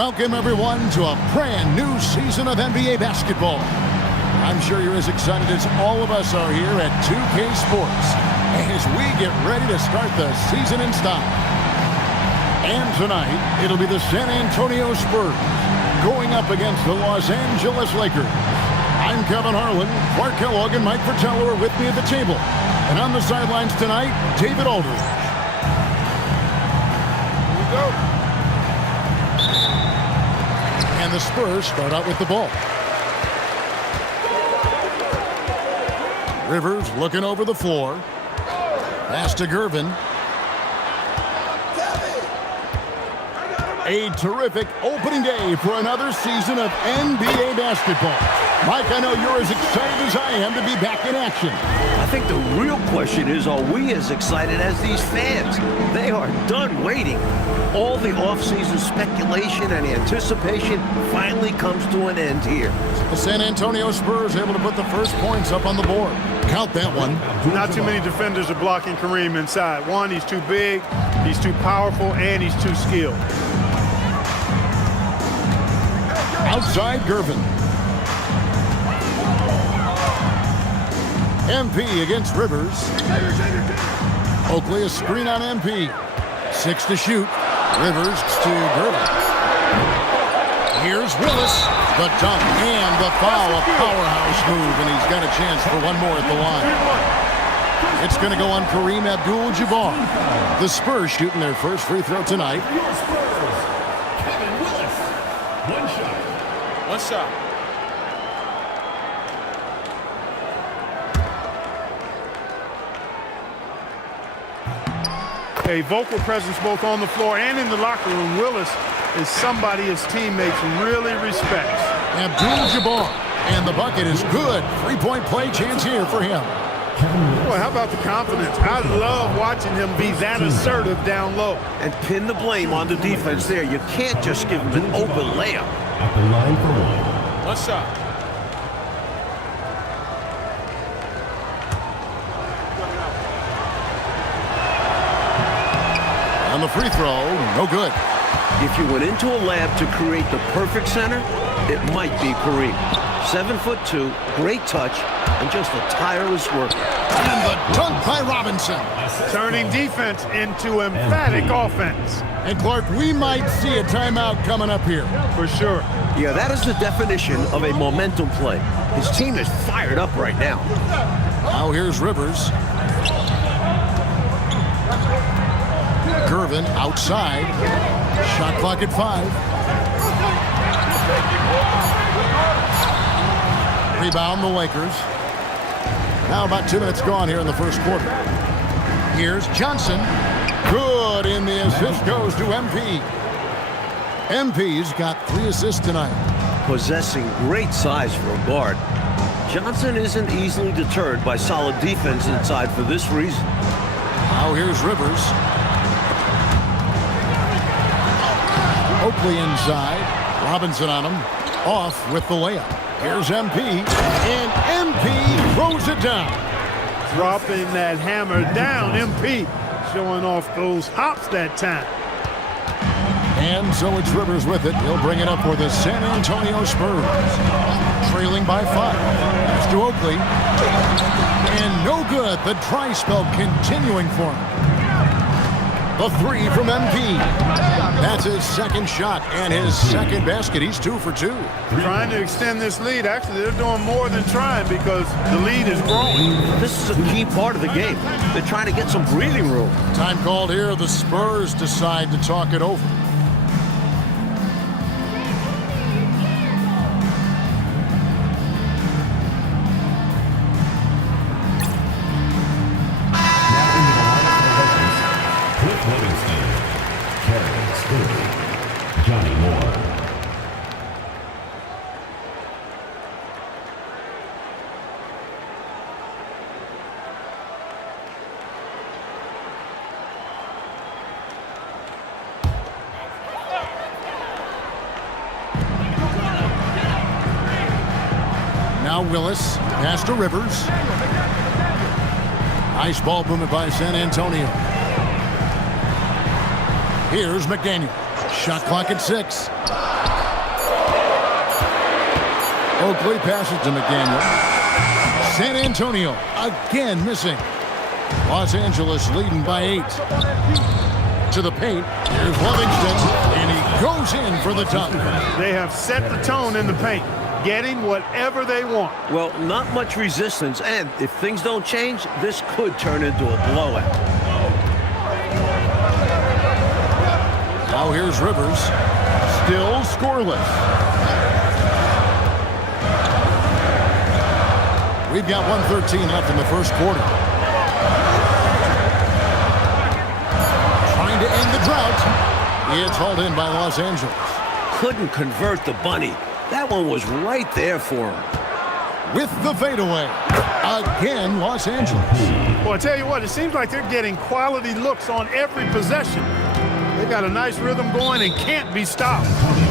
Welcome, everyone, to a brand new season of NBA basketball. I'm sure you're as excited as all of us are here at 2K Sports as we get ready to start the season in style. And tonight, it'll be the San Antonio Spurs going up against the Los Angeles Lakers. I'm Kevin Harlan. Clark Kellogg and Mike Fratello are with me at the table. And on the sidelines tonight, David Aldridge. Here we go. And the Spurs start out with the ball. Rivers looking over the floor. Pass to Gervin. A terrific opening day for another season of NBA basketball. Mike, I know you're as excited as I am to be back in action. I think the real question is, are we as excited as these fans? They are done waiting. All the offseason speculation and anticipation finally comes to an end here. The San Antonio Spurs able to put the first points up on the board. Count that one. Not too many defenders are blocking Kareem inside. One, he's too big, he's too powerful, and he's too skilled. Outside Gervin. MP against Rivers. Oakley a screen on MP. 6 to shoot. Rivers to Gervin. Here's Willis. The dunk and the foul. A powerhouse move, and he's got a chance for one more at the line. It's going to go on Kareem Abdul-Jabbar. The Spurs shooting their first free throw tonight. One shot. A vocal presence both on the floor and in the locker room. Willis is somebody his teammates really respects. Abdul-Jabbar, and the bucket is good. Three-point play chance here for him. Boy, how about the confidence? I love watching him be that assertive down low. And pin the blame on the defense there. You can't just give him an open layup. At the line for one. One shot. On the free throw, no good. If you went into a lab to create the perfect center, it might be Kareem. 7'2", great touch, and just a tireless worker. And the dunk by Robinson. Turning defense into emphatic offense. And Clark, we might see a timeout coming up here. For sure. Yeah, that is the definition of a momentum play. His team is fired up right now. Now here's Rivers. Gervin outside. Shot clock at 5. Rebound the Lakers. Now about 2 minutes gone here in the first quarter. Here's Johnson. Good, and the assist goes to MP. MP's got 3 assists tonight. Possessing great size for a guard, Johnson isn't easily deterred by solid defense inside for this reason. Now here's Rivers. Oakley inside. Robinson on him. Off with the layup. Here's MP. And MP throws it down. Dropping that hammer down. MP showing off those hops that time. And so it's Rivers with it. He'll bring it up for the San Antonio Spurs. Trailing by 5. Pass to Oakley. And no good. The dry spell continuing for him. The 3 from MP. That's his second shot and his second basket. He's 2 for 2. Trying to extend this lead. Actually, they're doing more than trying because the lead is growing. This is a key part of the game. They're trying to get some breathing room. Time called here. The Spurs decide to talk it over. Johnny Moore. Now Willis, pass to Rivers. Nice ball movement by San Antonio. Here's McDaniel. Shot clock at 6. Oakley passes to McDaniel. San Antonio again missing. Los Angeles leading by 8. To the paint. Here's Livingston, and he goes in for the dunk. They have set the tone in the paint. getting whatever they want. Well, not much resistance, and if things don't change, this could turn into a blowout. Now here's Rivers. Still scoreless. We've got 1:13 left in the first quarter. Trying to end the drought. It's hauled in by Los Angeles. Couldn't convert the bunny. That one was right there for him. With the fadeaway. Again, Los Angeles. Well, I tell you what, it seems like they're getting quality looks on every possession. They got a nice rhythm going and can't be stopped.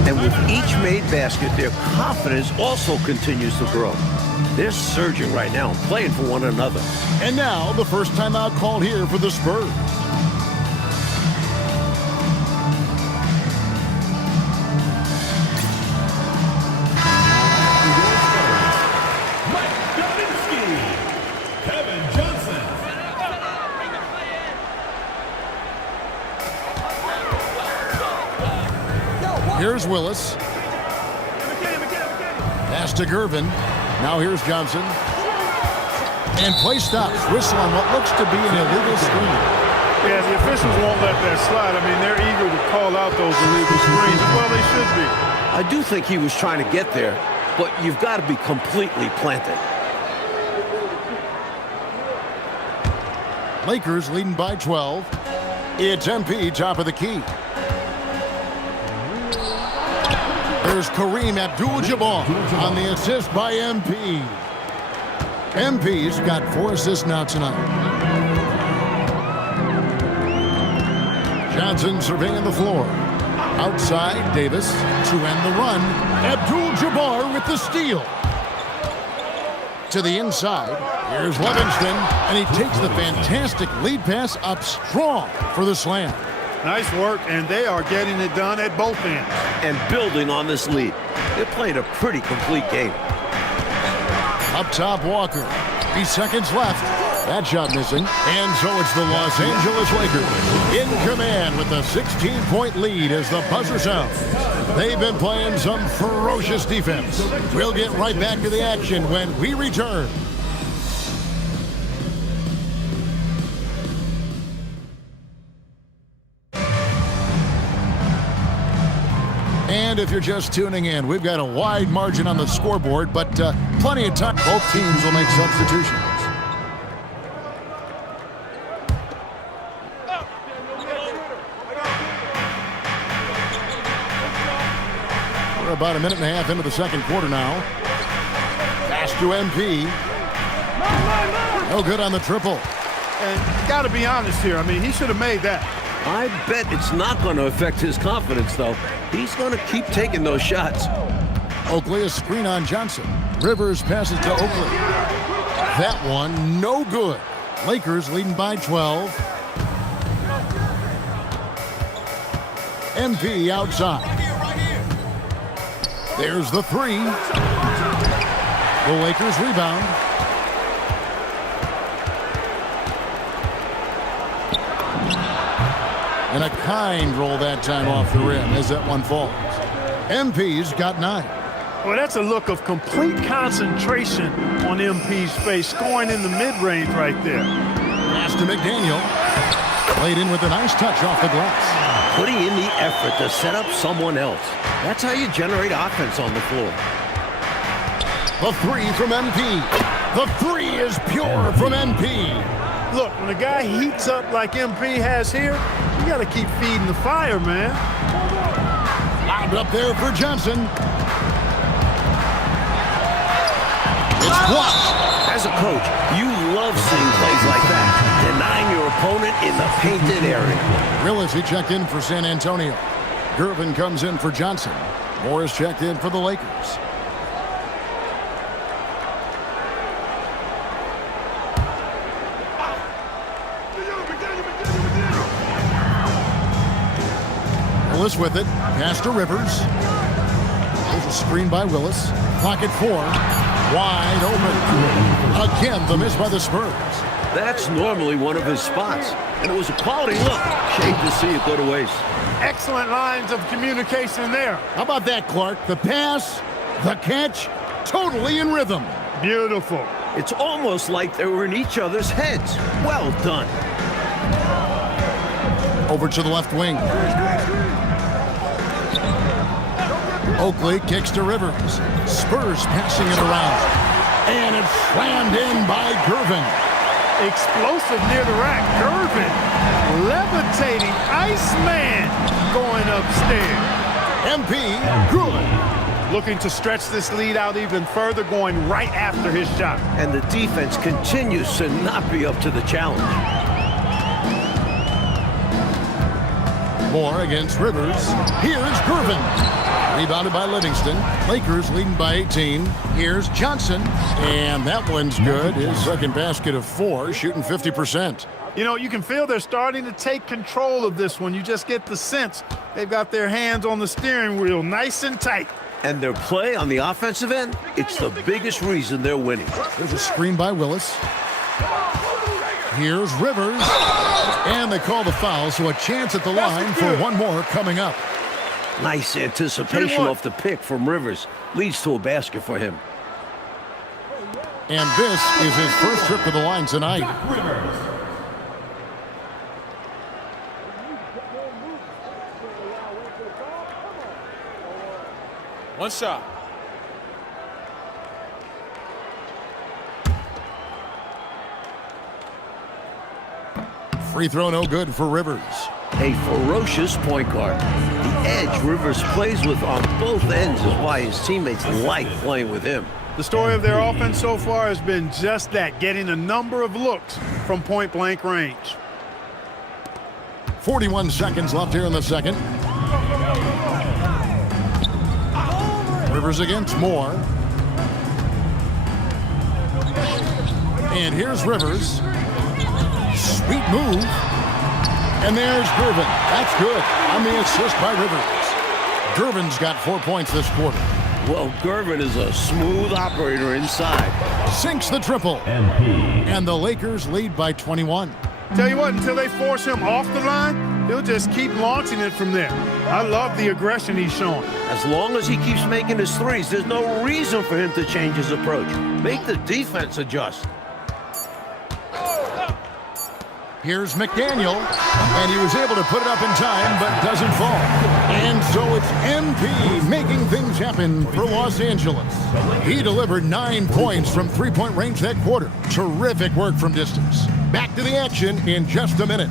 And with each made basket, their confidence also continues to grow. They're surging right now and playing for one another. And now, the first timeout called here for the Spurs. Here's Willis. Pass to Gervin. Now here's Johnson. And play stops. Whistle on what looks to be an illegal screen. Yeah, the officials won't let that slide. I mean, they're eager to call out those illegal screens. Well, they should be. I do think he was trying to get there, but you've got to be completely planted. Lakers leading by 12. It's MP top of the key. There's Kareem Abdul-Jabbar on the assist by MP. MP's got 4 assists now tonight. Johnson surveying the floor. Outside, Davis to end the run. Abdul-Jabbar with the steal. To the inside, here's Livingston, and he takes the fantastic lead pass up strong for the slam. Nice work, and they are getting it done at both ends. And building on this lead. They played a pretty complete game. Up top, Walker. 3 seconds left. That shot missing. And so it's the Los Angeles Lakers in command with a 16-point lead as the buzzer sounds. They've been playing some ferocious defense. We'll get right back to the action when we return. And if you're just tuning in, we've got a wide margin on the scoreboard, but plenty of time. Both teams will make substitutions. We're about a minute and a half into the second quarter now. Pass to MP. No good on the triple. And you got to be honest here. I mean, he should have made that. I bet it's not going to affect his confidence, though. He's going to keep taking those shots. Oakley, a screen on Johnson. Rivers passes to Oakley. That one, no good. Lakers leading by 12. MP outside. There's the 3. The Lakers rebound. And a kind roll that time off the rim as that one falls. MP's got 9. Well, that's a look of complete concentration on MP's face, scoring in the mid-range right there. Pass to McDaniel. Played in with a nice touch off the glass. Putting in the effort to set up someone else. That's how you generate offense on the floor. The 3 from MP. The 3 is pure from MP. Look, when a guy heats up like MP has here, you got to keep feeding the fire, man. Lobbed up there for Johnson. It's blocked. As a coach, you love seeing plays like that, denying your opponent in the painted area. Willis, he checked in for San Antonio. Gervin comes in for Johnson. Morris checked in for the Lakers. Willis with it. Pass to Rivers. There's a screen by Willis. Clock at 4. Wide open. Again, the miss by the Spurs. That's normally one of his spots. And it was a quality look. Shame to see it go to waste. Excellent lines of communication there. How about that, Clark? The pass, the catch, totally in rhythm. Beautiful. It's almost like they were in each other's heads. Well done. Over to the left wing. Oakley kicks to Rivers. Spurs passing it around. And it's slammed in by Gervin. Explosive near the rack. Gervin, levitating Iceman going upstairs. MP, good. Looking to stretch this lead out even further, going right after his shot. And the defense continues to not be up to the challenge. Moore against Rivers. Here's Gervin. Rebounded by Livingston. Lakers leading by 18. Here's Johnson. And that one's good. His second basket of 4, shooting 50%. You know, you can feel they're starting to take control of this one. You just get the sense they've got their hands on the steering wheel nice and tight. And their play on the offensive end, it's the biggest reason they're winning. There's a screen by Willis. Here's Rivers. And they call the foul, so a chance at the line for one more coming up. Nice anticipation off the pick from Rivers. Leads to a basket for him. And this is his first trip to the line tonight. One shot. Free throw no good for Rivers. A ferocious point guard. The edge Rivers plays with on both ends is why his teammates like playing with him. The story of their offense so far has been just that, getting a number of looks from point-blank range. 41 seconds left here in the second. Rivers against Moore. And here's Rivers. Sweet move. And there's Gervin. That's good on the assist by Rivers. Gervin's got 4 points this quarter. Well, Gervin is a smooth operator inside. Sinks the triple. MP. And the Lakers lead by 21. Tell you what, until they force him off the line, he'll just keep launching it from there. I love the aggression he's showing. As long as he keeps making his threes, there's no reason for him to change his approach. Make the defense adjust. Here's McDaniel, and he was able to put it up in time, but doesn't fall. And so it's MP making things happen for Los Angeles. He delivered 9 points from three-point range that quarter. Terrific work from distance. Back to the action in just a minute.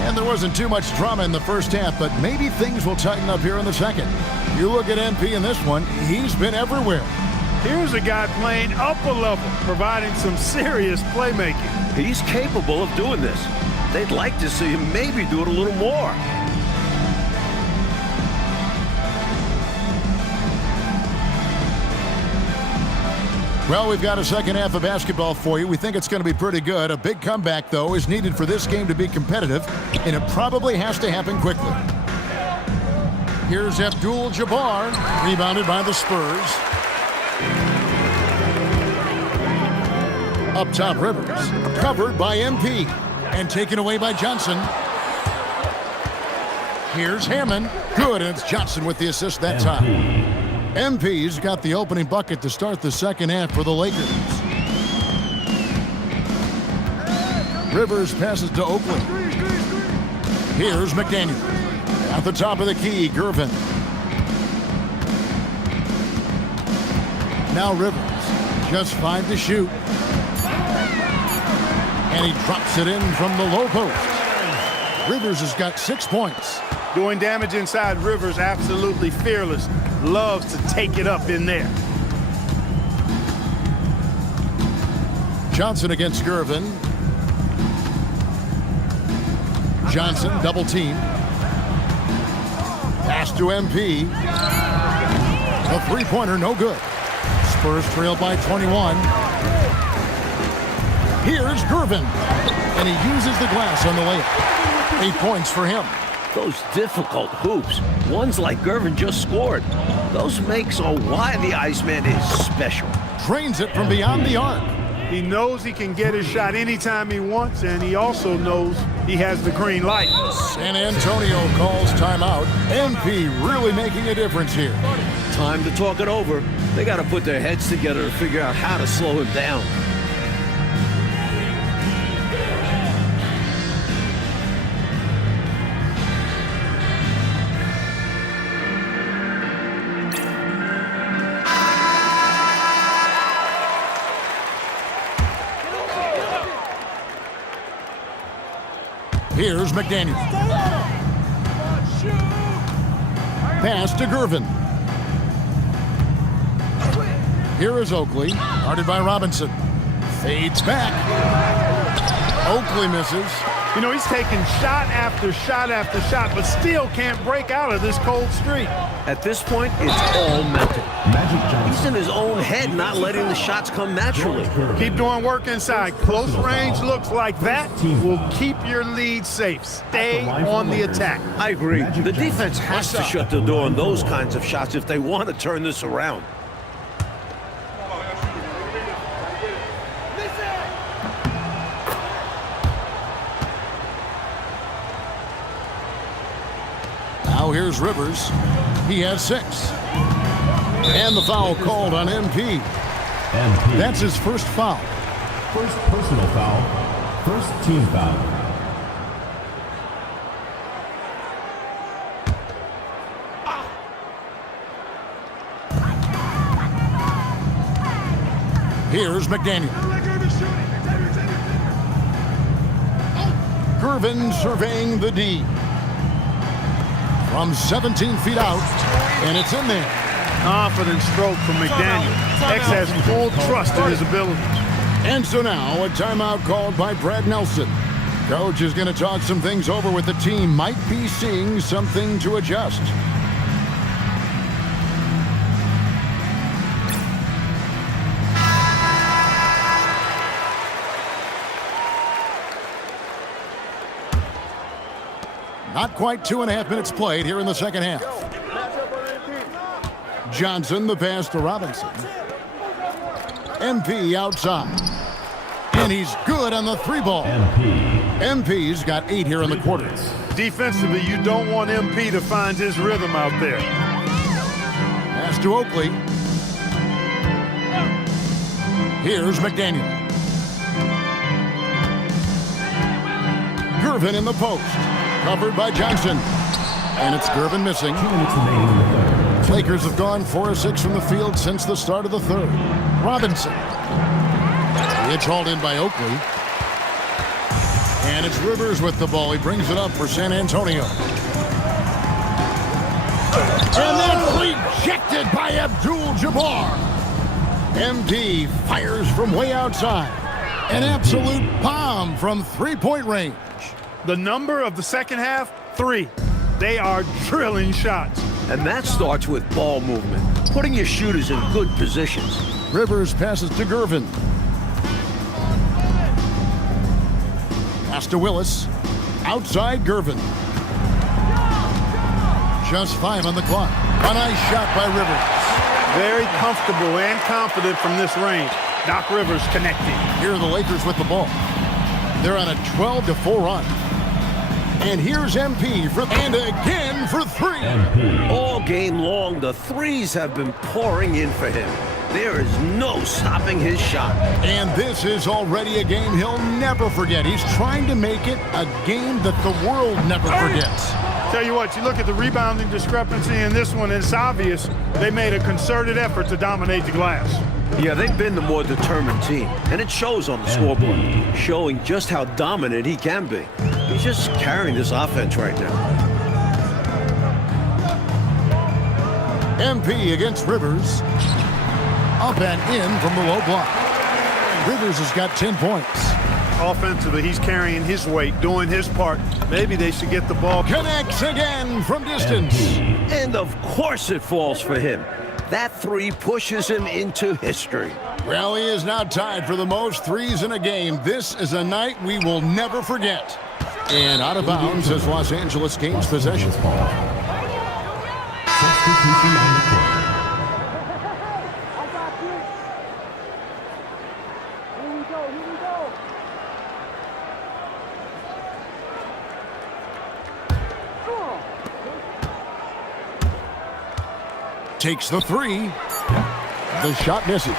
And there wasn't too much drama in the first half, but maybe things will tighten up here in the second. You look at MP in this one, he's been everywhere. Here's a guy playing up a level, providing some serious playmaking. He's capable of doing this. They'd like to see him maybe do it a little more. Well, we've got a second half of basketball for you. We think it's going to be pretty good. A big comeback, though, is needed for this game to be competitive, and it probably has to happen quickly. Here's Abdul-Jabbar, rebounded by the Spurs. Up top, Rivers, covered by MP, and taken away by Johnson. Here's Hammond, good, and it's Johnson with the assist that time. MP's got the opening bucket to start the second half for the Lakers. Rivers passes to Oakley. Here's McDaniel. At the top of the key, Gervin. Now Rivers, just 5 to shoot. And he drops it in from the low post. Rivers has got 6 points. Doing damage inside, Rivers absolutely fearless. Loves to take it up in there. Johnson against Gervin. Johnson double team. Pass to MP. A three-pointer, no good. Spurs trail by 21. Here's Gervin. And he uses the glass on the layup. 8 points for him. Those difficult hoops, ones like Gervin just scored, those makes why the Iceman is special. Trains it from beyond the arc. He knows he can get his shot anytime he wants, and he also knows he has the green light. San Antonio calls timeout. MP really making a difference here. Time to talk it over. They got to put their heads together to figure out how to slow him down. Here's McDaniel. Pass to Gervin. Here is Oakley, guarded by Robinson. Fades back. Oakley misses. You know, he's taking shot after shot after shot, but still can't break out of this cold streak. At this point, it's all mental. He's in his own head, not letting the shots come naturally. Keep doing work inside. Close range looks like that will keep your lead safe. Stay on the attack. I agree. The defense has to shut the door on those kinds of shots if they want to turn this around. Now here's Rivers. He has 6. And the foul called on MP. That's his first foul. First personal foul. First team foul. Here's McDaniel. Gervin surveying the D. From 17 feet out, and it's in there. Confident stroke from McDaniel. X has full trust in his abilities. And so now, a timeout called by Brad Nelson. Coach is going to talk some things over with the team. Might be seeing something to adjust. Not quite 2.5 minutes played here in the second half. Johnson, the pass to Robinson. MP outside. And he's good on the 3-ball. MP's got 8 here in the quarter. Defensively, you don't want MP to find his rhythm out there. Pass to Oakley. Here's McDaniel. Gervin in the post. Covered by Johnson. And it's Gervin missing. 2 minutes remaining in the third. Lakers have gone 4 of 6 from the field since the start of the third. Robinson. It's hauled in by Oakley. And it's Rivers with the ball. He brings it up for San Antonio. And then rejected by Abdul-Jabbar. MP fires from way outside. An absolute bomb from 3-point range. The number of the second half, 3. They are drilling shots. And that starts with ball movement, putting your shooters in good positions. Rivers passes to Gervin. Pass to Willis. Outside Gervin. Just 5 on the clock. A nice shot by Rivers. Very comfortable and confident from this range. Doc Rivers connecting. Here are the Lakers with the ball. They're on a 12-4 run. And here's MP for, and again for 3. All game long, the threes have been pouring in for him. There is no stopping his shot. And this is already a game he'll never forget. He's trying to make it a game that the world never forgets. Tell you what, you look at the rebounding discrepancy in this one, it's obvious they made a concerted effort to dominate the glass. Yeah, they've been the more determined team, and it shows on the scoreboard, showing just how dominant he can be. He's just carrying this offense right now. MP against Rivers. Up and in from the low block. Rivers has got 10 points. Offensively, he's carrying his weight, doing his part. Maybe they should get the ball. Connects again from distance. And of course it falls for him. That 3 pushes him into history. Well, he is now tied for the most threes in a game. This is a night we will never forget. And out of bounds as Los Angeles gains possession. Substitution on the court. Takes the three. The shot misses.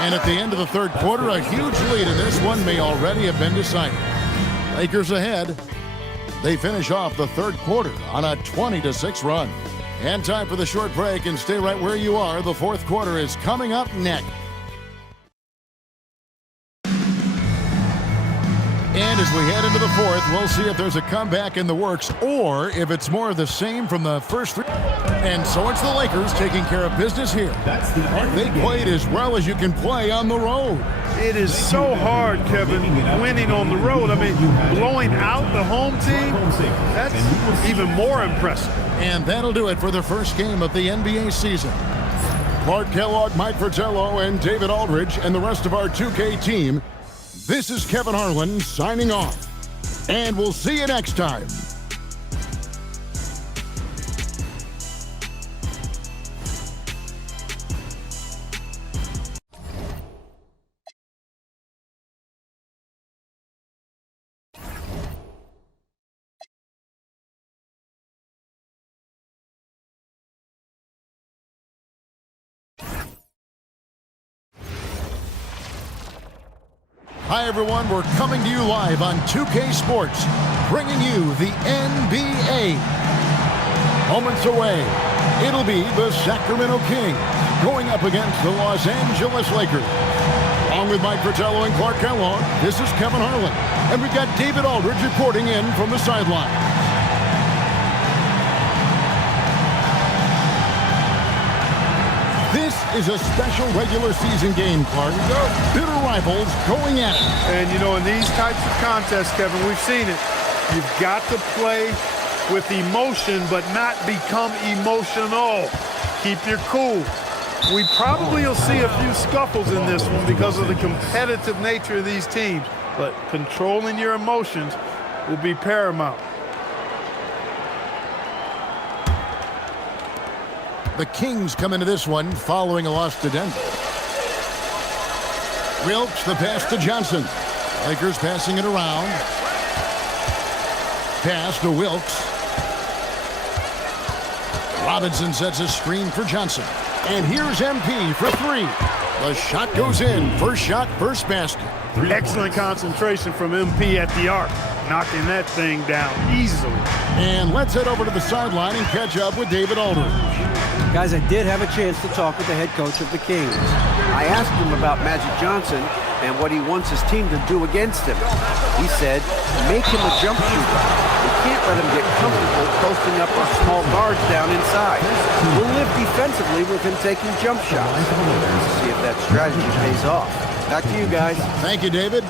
And at the end of the third quarter, a huge lead in this one may already have been decided. Lakers ahead. They finish off the third quarter on a 20-6 run. And time for the short break, and stay right where you are. The fourth quarter is coming up next. And as we head into the fourth, we'll see if there's a comeback in the works or if it's more of the same from the first three. And so it's the Lakers taking care of business here. They played as well as you can play on the road. It is so hard, Kevin, winning on the road. I mean, blowing out the home team, that's even more impressive. And that'll do it for the first game of the NBA season. Clark Kellogg, Mike Fratello, and David Aldridge, and the rest of our 2K team. This is Kevin Harlan signing off. And we'll see you next time. Hi, everyone. We're coming to you live on 2K Sports, bringing you the NBA. Moments away, it'll be the Sacramento Kings going up against the Los Angeles Lakers. Along with Mike Fratello and Clark Kellogg, this is Kevin Harlan. And we've got David Aldridge reporting in from the sideline. This is a special regular season game, Clark. Bitter rivals going at it. And, you know, in these types of contests, Kevin, we've seen it. You've got to play with emotion, but not become emotional. Keep your cool. We probably will see a few scuffles in this one because of the competitive nature of these teams. But controlling your emotions will be paramount. The Kings come into this one following a loss to Denver. Wilkes, the pass to Johnson. Lakers passing it around. Pass to Wilkes. Robinson sets a screen for Johnson. And here's MP for three. The shot goes in. First shot, first basket. Excellent concentration from MP at the arc. Knocking that thing down easily. And let's head over to the sideline and catch up with David Aldridge. Guys, I did have a chance to talk with the head coach of the Kings. I asked him about Magic Johnson and what he wants his team to do against him. He said, make him a jump shooter. We can't let him get comfortable posting up our small guards down inside. We'll live defensively with him taking jump shots. Let's see if that strategy pays off. Back to you guys. Thank you, David.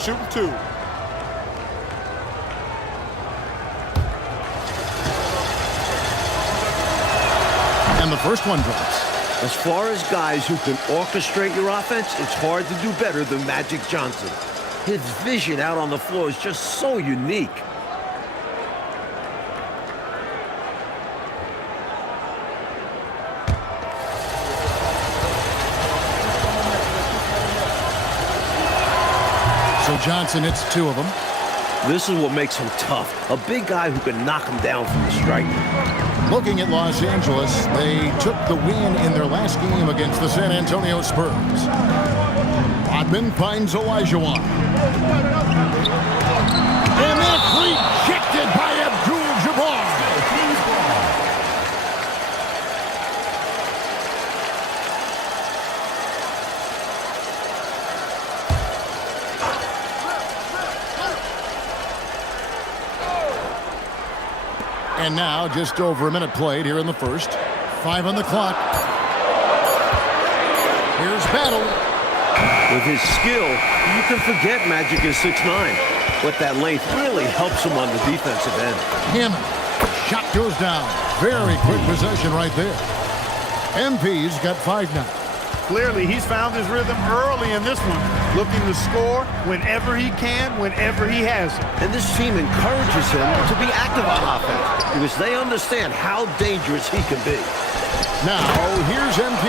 Shooting two. And the first one drops. As far as guys who can orchestrate your offense, it's hard to do better than Magic Johnson. His vision out on the floor is just so unique. So Johnson hits two of them. This is what makes him tough. A big guy who can knock him down from the stripe. Looking at Los Angeles, they took the win in their last game against the San Antonio Spurs. Rodman finds Olajuwon. And that's rejected by Abdul-Jabbar. And now, just over a minute played here in the first. 5 on the clock. Here's Battle. With his skill, you can forget Magic is 6'9". But that length really helps him on the defensive end. Hammond. Shot goes down. Very quick possession right there. MP's got 5 now. Clearly, he's found his rhythm early in this one, looking to score whenever he can, whenever he has it. And this team encourages him to be active on offense because they understand how dangerous he can be. Now, here's MP.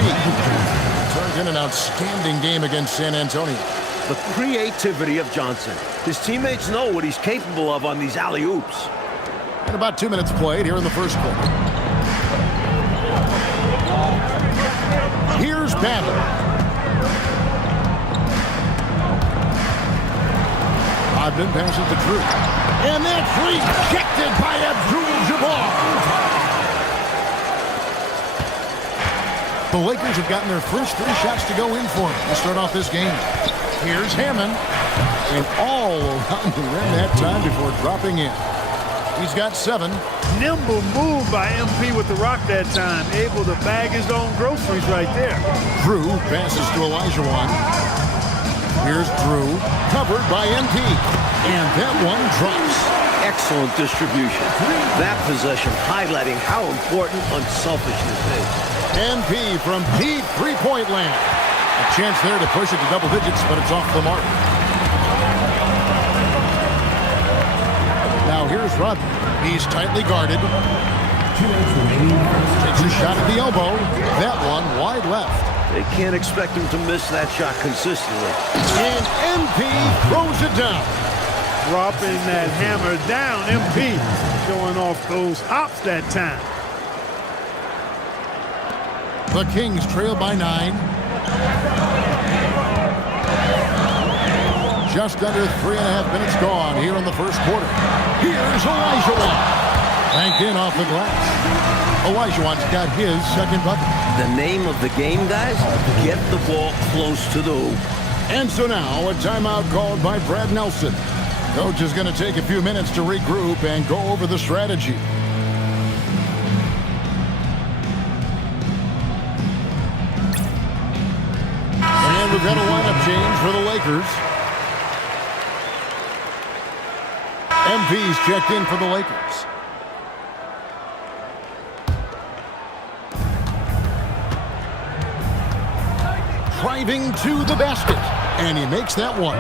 Turned in an outstanding game against San Antonio. The creativity of Johnson. His teammates know what he's capable of on these alley-oops. And about 2 minutes played here in the first quarter. Here's Battle. Rodman passes to Drew. And that's rejected by Abdul-Jabbar. The Lakers have gotten their first 3 shots to go in for him to start off this game. Here's Hammond. And all around the rim that time before dropping in. He's got 7. Nimble move by MP with the rock that time. Able to bag his own groceries right there. Drew passes to Olajuwon. Here's Drew, covered by MP. And that one drops. Excellent distribution. That possession highlighting how important unselfishness is. MP from deep three-point land. A chance there to push it to double digits, but it's off the mark. Now here's Rodman. He's tightly guarded. Takes a shot at the elbow. That one wide left. They can't expect him to miss that shot consistently. And MP throws it down. Dropping that hammer down. MP showing off those hops that time. The Kings trail by 9. Just under 3.5 minutes gone here in the first quarter. Here's Olajuwon. Banked in off the glass. Olajuwon's got his second bucket. The name of the game, guys? Get the ball close to the hoop. And so now a timeout called by Brad Nelson. Coach is going to take a few minutes to regroup and go over the strategy. And we've got a lineup change for the Lakers. MP's checked in for the Lakers. Driving to the basket. And he makes that one.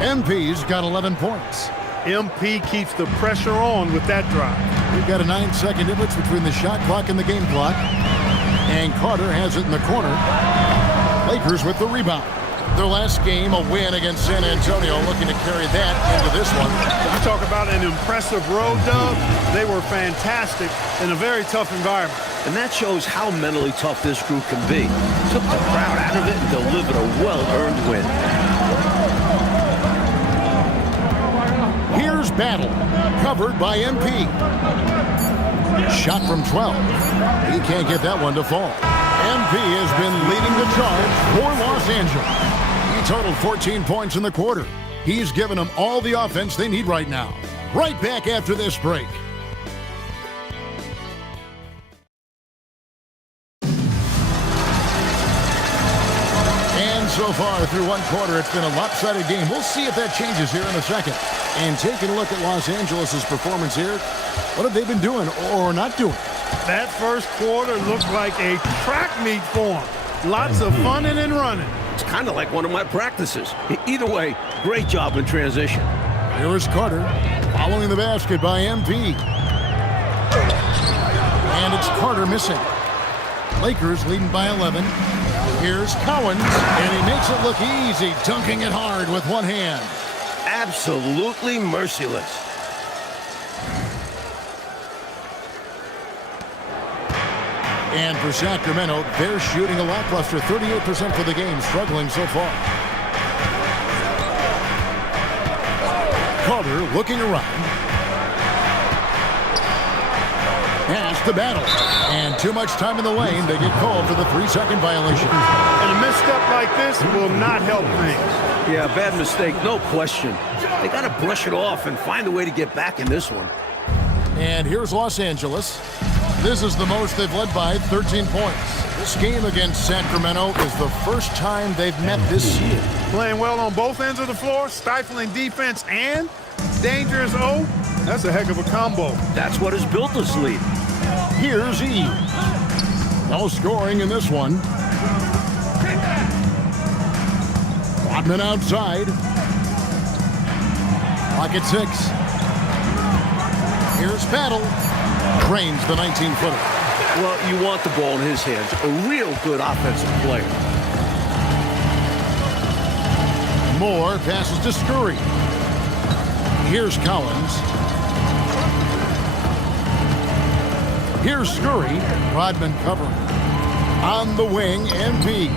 MP's got 11 points. MP keeps the pressure on with that drive. We've got a 9-second difference between the shot clock and the game clock. And Carter has it in the corner. Lakers with the rebound. Their last game, a win against San Antonio, looking to carry that into this one. You talk about an impressive road dub. They were fantastic in a very tough environment. And that shows how mentally tough this group can be. Took the crowd out of it and delivered a well-earned win. Here's Battle, covered by MP. Shot from 12. He can't get that one to fall. MP has been leading the charge for Los Angeles. He totaled 14 points in the quarter. He's given them all the offense they need right now. Right back after this break. And so far through one quarter, it's been a lopsided game. We'll see if that changes here in a second. And taking a look at Los Angeles' performance here, what have they been doing or not doing? That first quarter looked like a track meet for them. Lots of funning and running. It's kind of like one of my practices. Either way, great job in transition. Here is Carter, following the basket by MP. And it's Carter missing. Lakers leading by 11. Here's Cowens, and he makes it look easy, dunking it hard with one hand. Absolutely merciless. And for Sacramento, they're shooting a lackluster 38% for the game, struggling so far. Carter looking around. Pass to Battle. And too much time in the lane. They get called for the 3-second violation. And a misstep like this will not help things. Yeah, bad mistake, no question. They got to brush it off and find a way to get back in this one. And here's Los Angeles. This is the most they've led by, 13 points. This game against Sacramento is the first time they've met this year. Playing well on both ends of the floor, stifling defense and dangerous O. That's a heck of a combo. That's what has built this lead. Here's E. No scoring in this one. Rodman outside. Clock at 6. Here's Battle. Drains the 19-footer. Well, you want the ball in his hands. A real good offensive player. Moore passes to Scurry. Here's Collins. Here's Scurry. Rodman covering. On the wing, MP.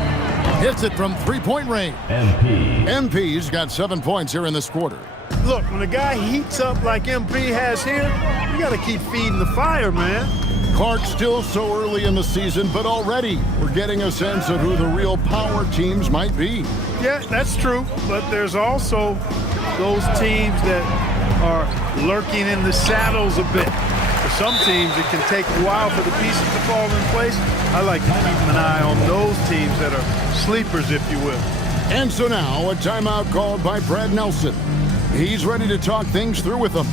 Hits it from three-point range. MP's got 7 points here in this quarter. Look, when a guy heats up like MP has here, you got to keep feeding the fire, man. Clark still so early in the season, but already we're getting a sense of who the real power teams might be. Yeah, that's true, but there's also those teams that are lurking in the shadows a bit. For some teams, it can take a while for the pieces to fall in place. I like to keep an eye on those teams that are sleepers, if you will. And so now, a timeout called by Brad Nelson. He's ready to talk things through with them.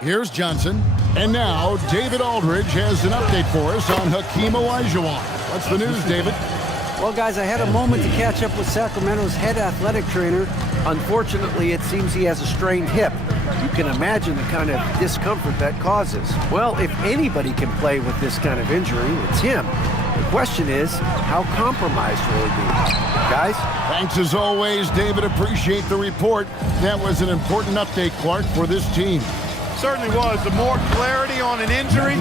Here's Johnson. And now, David Aldridge has an update for us on Hakeem Olajuwon. What's the news, David? Well, guys, I had a moment to catch up with Sacramento's head athletic trainer. Unfortunately, it seems he has a strained hip. You can imagine the kind of discomfort that causes. Well, if anybody can play with this kind of injury, it's him. The question is, how compromised will he be? Guys? Thanks as always, David. Appreciate the report. That was an important update, Clark, for this team. Certainly was. The more clarity on an injury,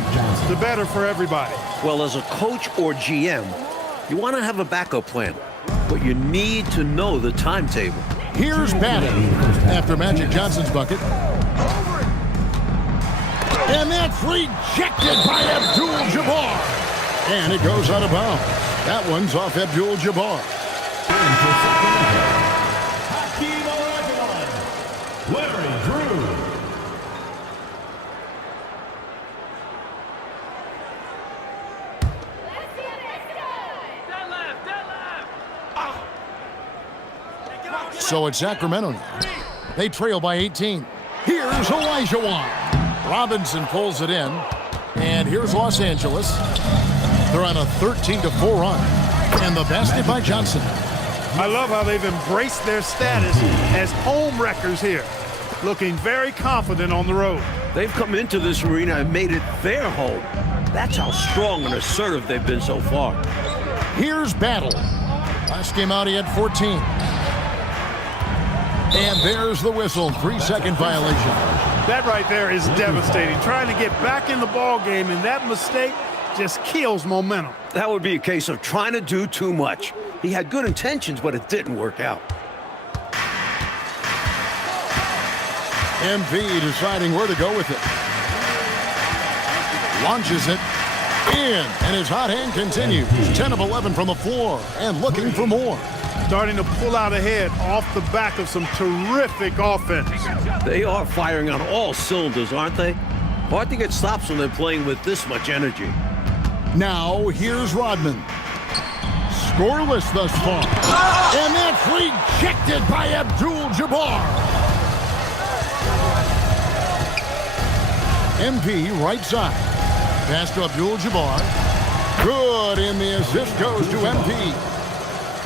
the better for everybody. Well, as a coach or GM, you want to have a backup plan, but you need to know the timetable. Here's Batty after Magic Johnson's bucket. And that's rejected by Abdul-Jabbar. And it goes out of bounds. That one's off Abdul-Jabbar. Hakeem Olajuwon. Larry Drew. So it's Sacramento now. They trail by 18. Here's Olajuwon. Robinson pulls it in. And here's Los Angeles. They're on a 13-4 run. And the basket by Johnson. I love how they've embraced their status as home wreckers here. Looking very confident on the road. They've come into this arena and made it their home. That's how strong and assertive they've been so far. Here's Battle. Last game out, he had 14. And there's the whistle. 3-second violation. That right there is devastating. Trying to get back in the ball game, and that mistake just kills momentum. That would be a case of trying to do too much. He had good intentions, but it didn't work out. MP deciding where to go with it. Launches it in, and his hot hand continues. 10 of 11 from the floor, and looking for more. Starting to pull out ahead off the back of some terrific offense. They are firing on all cylinders, aren't they? Hard to get stops when they're playing with this much energy. Now, here's Rodman. Scoreless thus far. And that's rejected by Abdul-Jabbar. MP right side. Pass to Abdul-Jabbar. Good, and the assist goes to MP.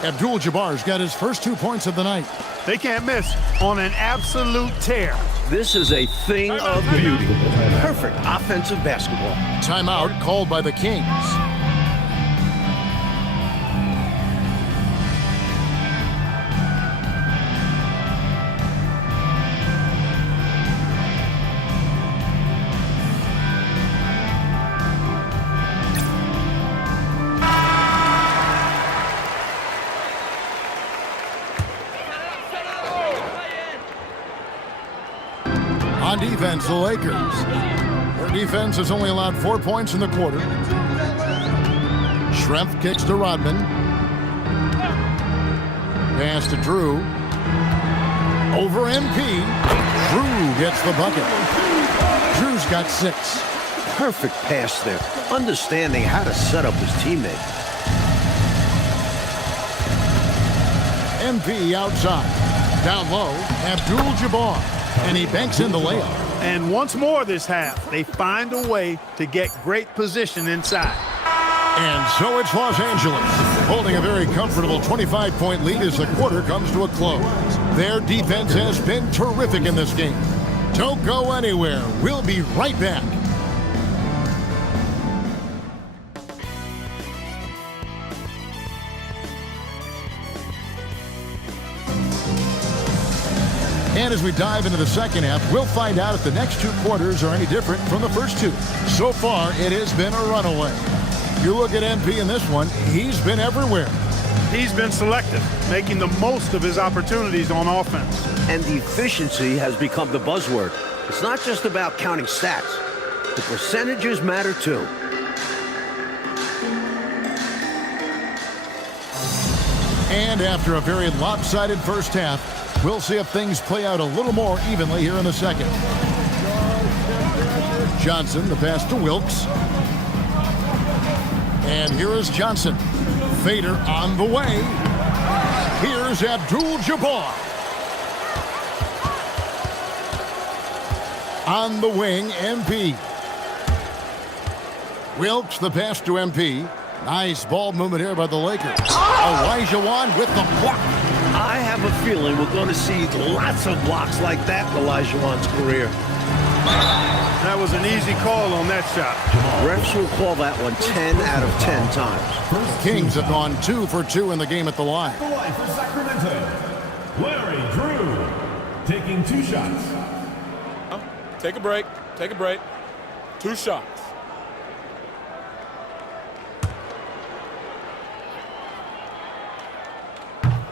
Abdul-Jabbar's got his first 2 points of the night. They can't miss on an absolute tear. This is a thing of beauty. Perfect offensive basketball. Timeout called by the Kings. On defense, the Lakers. Their defense has only allowed 4 points in the quarter. Schrempf kicks to Rodman. Pass to Drew. Over MP. Drew gets the bucket. Drew's got 6. Perfect pass there. Understanding how to set up his teammate. MP outside. Down low, Abdul-Jabbar. And he banks in the layup. And once more this half, they find a way to get great position inside. And so it's Los Angeles, holding a very comfortable 25-point lead as the quarter comes to a close. Their defense has been terrific in this game. Don't go anywhere. We'll be right back. And as we dive into the second half, we'll find out if the next 2 quarters are any different from the first 2. So far, it has been a runaway. You look at MP in this one, he's been everywhere. He's been selective, making the most of his opportunities on offense. And the efficiency has become the buzzword. It's not just about counting stats. The percentages matter too. And after a very lopsided first half, we'll see if things play out a little more evenly here in the second. Johnson, the pass to Wilkes. And here is Johnson. Fader on the way. Here's Abdul-Jabbar. On the wing, MP. Wilkes, the pass to MP. Nice ball movement here by the Lakers. Olajuwon with the block. I have a feeling we're going to see lots of blocks like that in Olajuwon's career. That was an easy call on that shot. Refs will call that one 10 out of 10 times. Kings have gone 2 for 2 in the game at the line. The line for Sacramento, Larry Drew, taking 2 shots. Take a break. Take a break. 2 shots.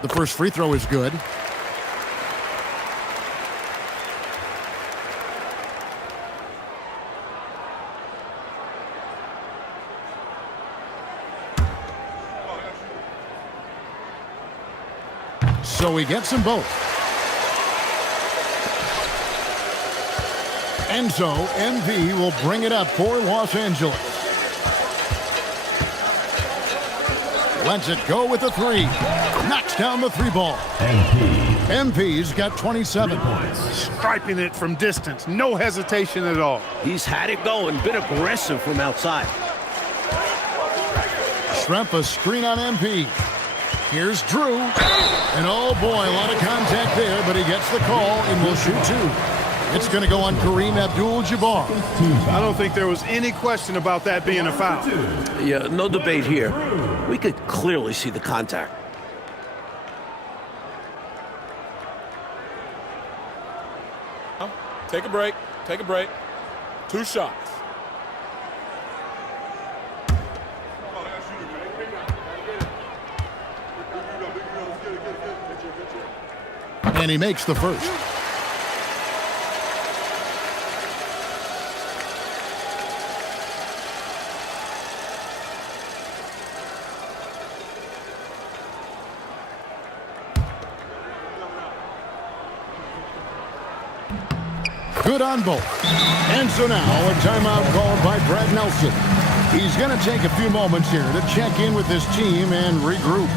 The first free throw is good. So he gets them both. And so MV will bring it up for Los Angeles. Lets it go with the 3. Knocks down the 3 ball. MP's got 27 points. Striping it from distance. No hesitation at all. He's had it going, been aggressive from outside. Schrempf a screen on MP. Here's Drew. And oh boy, a lot of contact there, but he gets the call and will shoot 2. It's going to go on Kareem Abdul-Jabbar. I don't think there was any question about that being a foul. Yeah, no debate here. We could clearly see the contact. Take a break. Take a break. 2 shots. And he makes the first. Good on both. And so now a timeout called by Brad Nelson. He's going to take a few moments here to check in with his team and regroup.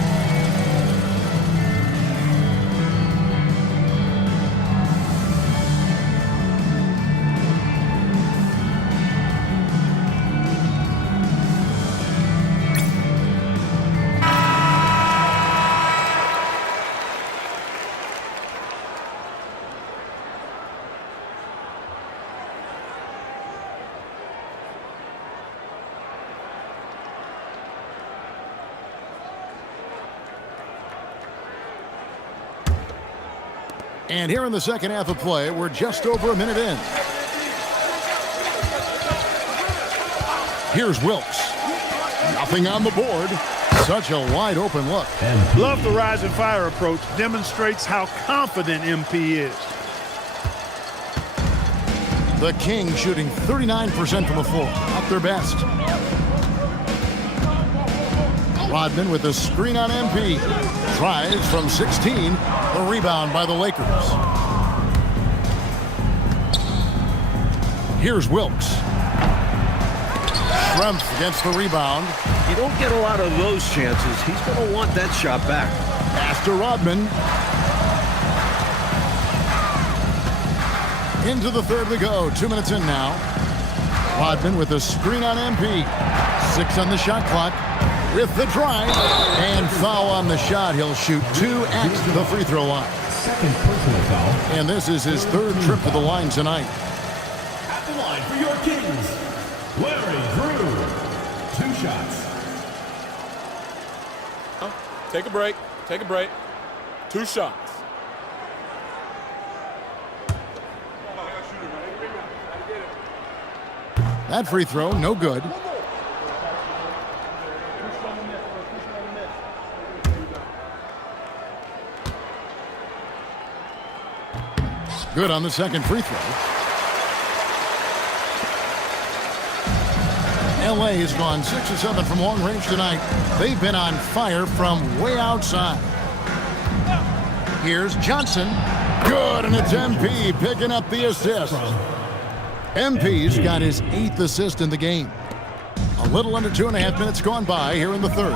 And here in the second half of play, we're just over a minute in. Here's Wilkes. Nothing on the board. Such a wide open look. Love the rise and fire approach. Demonstrates how confident MP is. The Kings shooting 39% from the floor. At their best. Rodman with a screen on MP. Tries from 16. A rebound by the Lakers. Here's Wilkes. Schrempf against the rebound. You don't get a lot of those chances. He's going to want that shot back. Pass to Rodman. Into the third we go. 2 minutes in now. Rodman with a screen on MP. 6 on the shot clock. With the drive and foul on the shot. He'll shoot 2 at the free throw line. second personal foul. And this is his third trip to the line tonight. At the line for your Kings, Larry Drew. 2 shots. Take a break. Take a break. 2 shots. That free throw, no good. Good on the second free throw. LA has gone 6 of 7 from long range tonight. They've been on fire from way outside. Here's Johnson. Good, and it's MP picking up the assist. MP's got his 8th assist in the game. A little under 2.5 minutes gone by here in the third.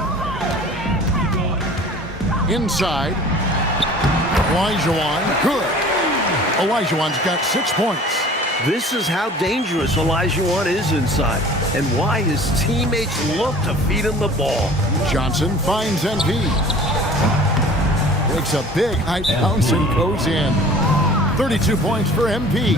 Inside. Olajuwon. Good. Olajuwon's got 6 points. This is how dangerous Olajuwon is inside and why his teammates look to feed him the ball. Johnson finds MP. Takes a big high bounce and goes in. 32 points for MP.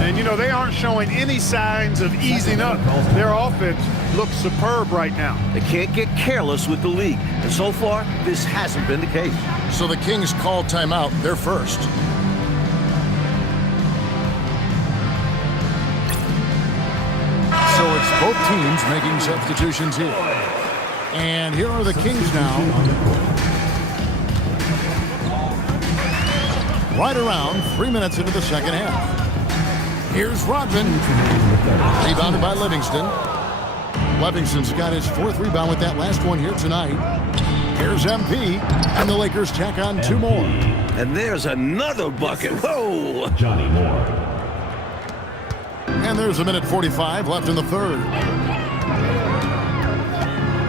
And, you know, they aren't showing any signs of easing up. Their offense looks superb right now. They can't get careless with the league. And so far, this hasn't been the case. So the Kings call timeout. They're first. So it's both teams making substitutions here. And here are the Kings now. Right around 3 minutes into the second half. Here's Rodman. Rebounded by Livingston. Livingston's got his 4th rebound with that last one here tonight. Here's MP. And the Lakers tack on 2 more. And there's another bucket. Whoa! Johnny Moore. And there's 1:45 left in the third.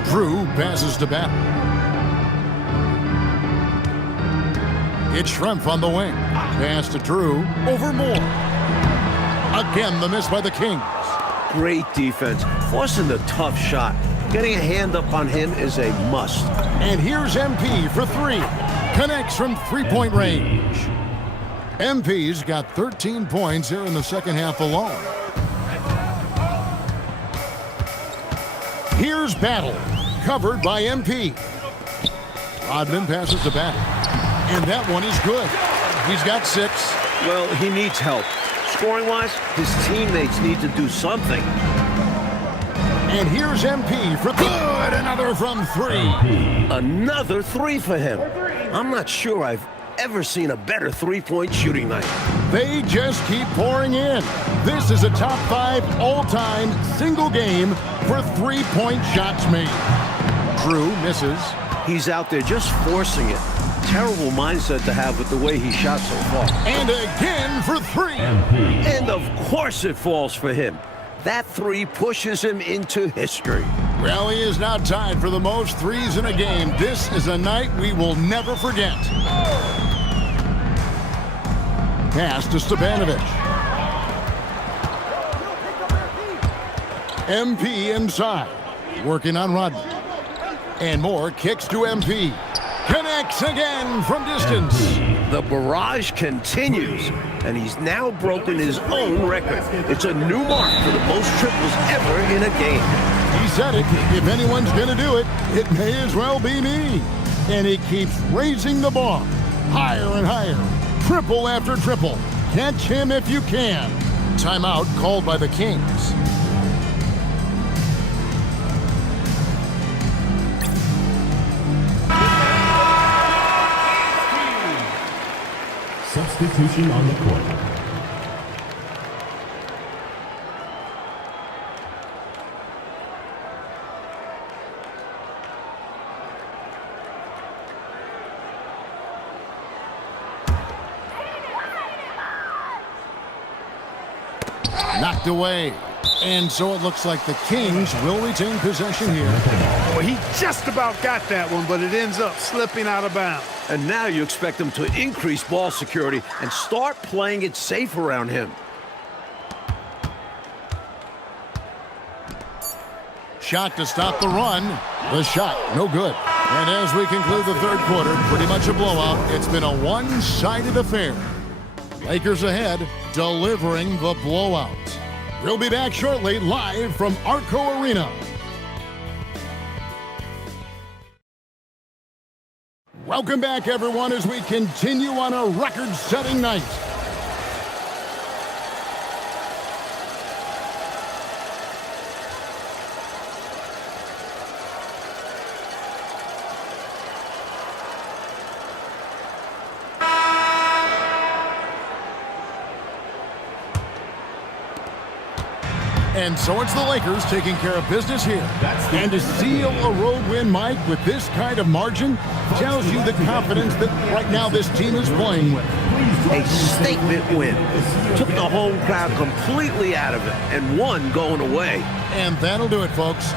Drew passes to Battle. It's Schrempf on the wing. Pass to Drew. Over Moore. Again, the miss by the Kings. Great defense. Forcing the tough shot. Getting a hand up on him is a must. And here's MP for 3. Connects from 3-point range. MP's got 13 points here in the second half alone. Here's Battle. Covered by MP. Rodman passes to Battle. And that one is good. He's got 6. Well, he needs help. Scoring-wise, his teammates need to do something. And here's MP for good. Another from 3. Another 3 for him. I'm not sure I've ever seen a better 3-point shooting night. They just keep pouring in. This is a top 5 all-time single game for 3-point shots made. Drew misses. He's out there just forcing it. Terrible mindset to have with the way he shot so far. And again for 3. And of course it falls for him. That 3 pushes him into history. Well, he is now tied for the most 3s in a game. This is a night we will never forget. Pass to Stepanovic. MP inside. Working on Rodman. And Moore kicks to MP. Connects again from distance. The barrage continues, and he's now broken his own record. It's a new mark for the most triples ever in a game. He said it. If anyone's going to do it, it may as well be me. And he keeps raising the bar. Higher and higher. Triple after triple. Catch him if you can. Timeout called by the Kings. Substitution on the court. Knocked away. And so it looks like the Kings will retain possession here. Well, he just about got that one, but it ends up slipping out of bounds. And now you expect them to increase ball security and start playing it safe around him. Shot to stop the run. The shot, no good. And as we conclude the third quarter, pretty much a blowout. It's been a one-sided affair. Lakers ahead, delivering the blowout. We'll be back shortly, live from Arco Arena. Welcome back, everyone, as we continue on a record-setting night. And so it's the Lakers taking care of business here. And to seal a road win, Mike, with this kind of margin, tells you the confidence that right now this team is playing with. A statement win. Took the home crowd completely out of it and won going away. And that'll do it, folks.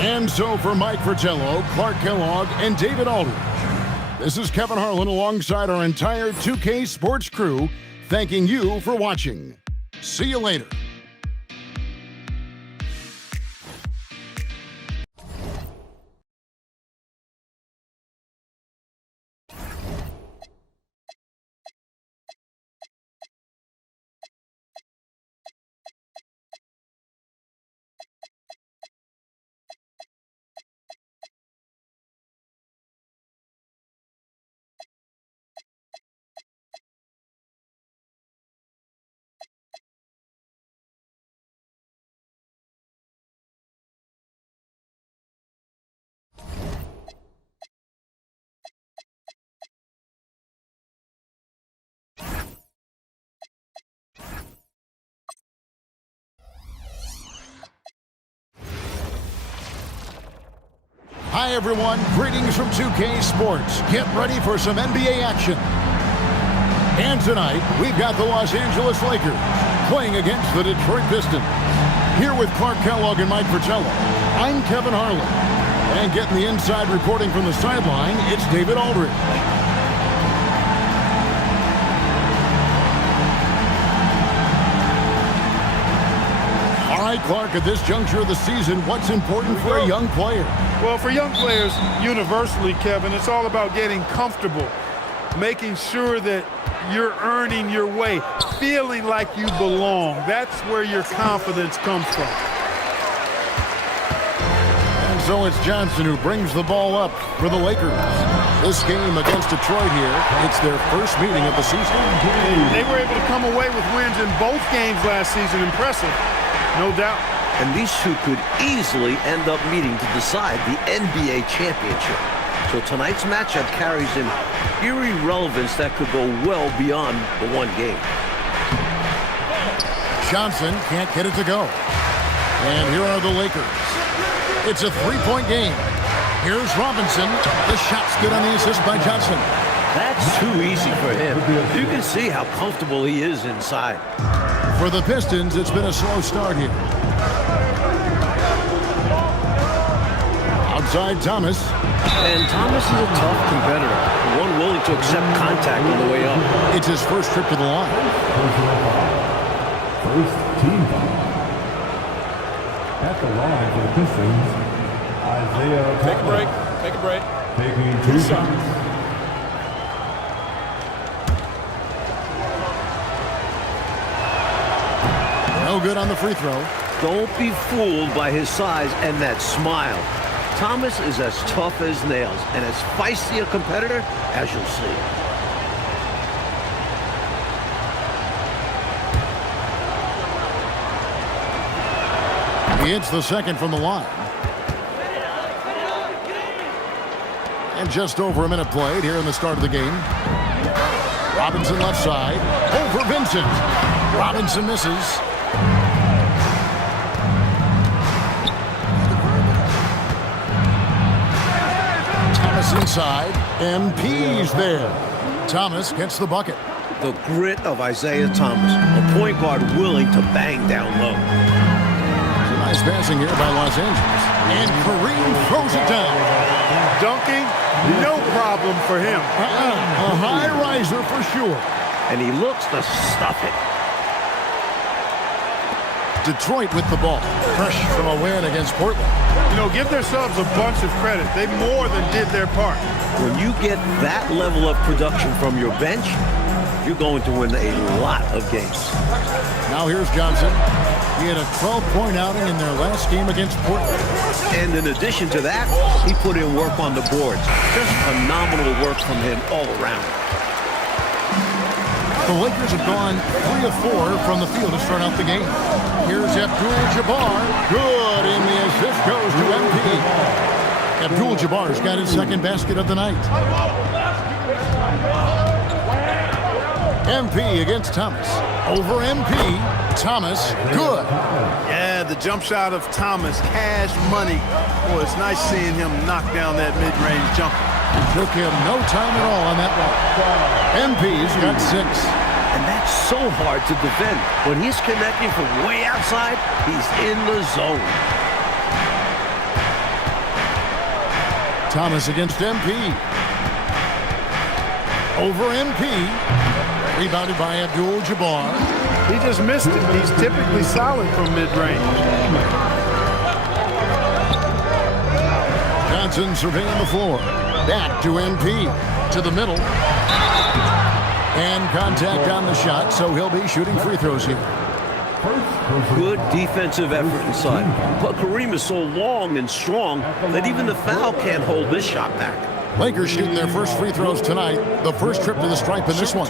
And so for Mike Fratello, Clark Kellogg, and David Aldridge, this is Kevin Harlan alongside our entire 2K Sports crew, thanking you for watching. See you later. Hi, everyone. Greetings from 2K Sports. Get ready for some NBA action. And tonight, we've got the Los Angeles Lakers playing against the Detroit Pistons. Here with Clark Kellogg and Mike Fratello, I'm Kevin Harlan. And getting the inside reporting from the sideline, it's David Aldridge. All right, Clark, at this juncture of the season, what's important for a young player? Well, for young players, universally, Kevin, it's all about getting comfortable, making sure that you're earning your way, feeling like you belong. That's where your confidence comes from. And so it's Johnson who brings the ball up for the Lakers. This game against Detroit here, it's their first meeting of the season. They were able to come away with wins in both games last season. Impressive, no doubt. And these two could easily end up meeting to decide the NBA championship. So tonight's matchup carries an eerie relevance that could go well beyond the one game. Johnson can't get it to go. And here are the Lakers. It's a three-point game. Here's Robinson. The shot's good on the assist by Johnson. That's too easy for him. You can see how comfortable he is inside. For the Pistons, it's been a slow start here. Outside Thomas. And Thomas is a tough competitor, one willing to accept contact on the way up. It's his first trip to the line. First team foul. At the line for the Pistons, Isaiah Take a break. Take a break. Taking Two shots. No good on the free throw. Don't be fooled by his size and that smile. Thomas is as tough as nails and as feisty a competitor as you'll see. He hits the second from the line. And just over a minute played here in the start of the game. Robinson left side. Over Vincent. Robinson misses. Thomas inside. MP's there. Thomas gets the bucket. The grit of Isaiah Thomas, a point guard willing to bang down low. Nice passing here by Los Angeles. And Kareem throws it down. Dunking, no problem for him. A high riser for sure. And he looks to stuff it. Detroit with the ball. Fresh from a win against Portland. You know, give themselves a bunch of credit. They more than did their part. When you get that level of production from your bench, you're going to win a lot of games. Now here's Johnson. He had a 12-point outing in their last game against Portland. And in addition to that, he put in work on the boards. Just phenomenal work from him all around. The Lakers have gone 3 of 4 from the field to start out the game. Here's Abdul-Jabbar. Good, and the assist goes to MP. Abdul-Jabbar's got his second basket of the night. MP against Thomas. Over MP. Thomas, good. Yeah, the jump shot of Thomas, cash money. Boy, it's nice seeing him knock down that mid-range jumper. Took him no time at all on that one. MP's got 6. And that's so hard to defend. When he's connecting from way outside, he's in the zone. Thomas against MP. Over MP. Rebounded by Abdul-Jabbar. He just missed it. He's typically solid from mid-range. Johnson surveying the floor. Back to MP. To the middle. And contact on the shot, so he'll be shooting free throws here. Good defensive effort inside. But Kareem is so long and strong that even the foul can't hold this shot back. Lakers shooting their first free throws tonight. The first trip to the stripe in this one.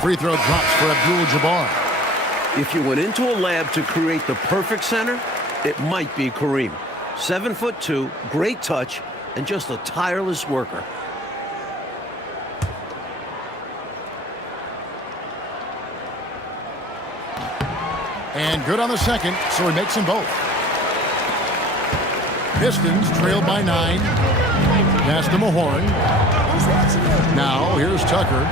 Free throw drops for Abdul-Jabbar. If you went into a lab to create the perfect center, it might be Kareem. 7'2", great touch, and just a tireless worker. And good on the second, so he makes them both. Pistons trailed by 9. Pass to Mahorn. Now here's Tucker.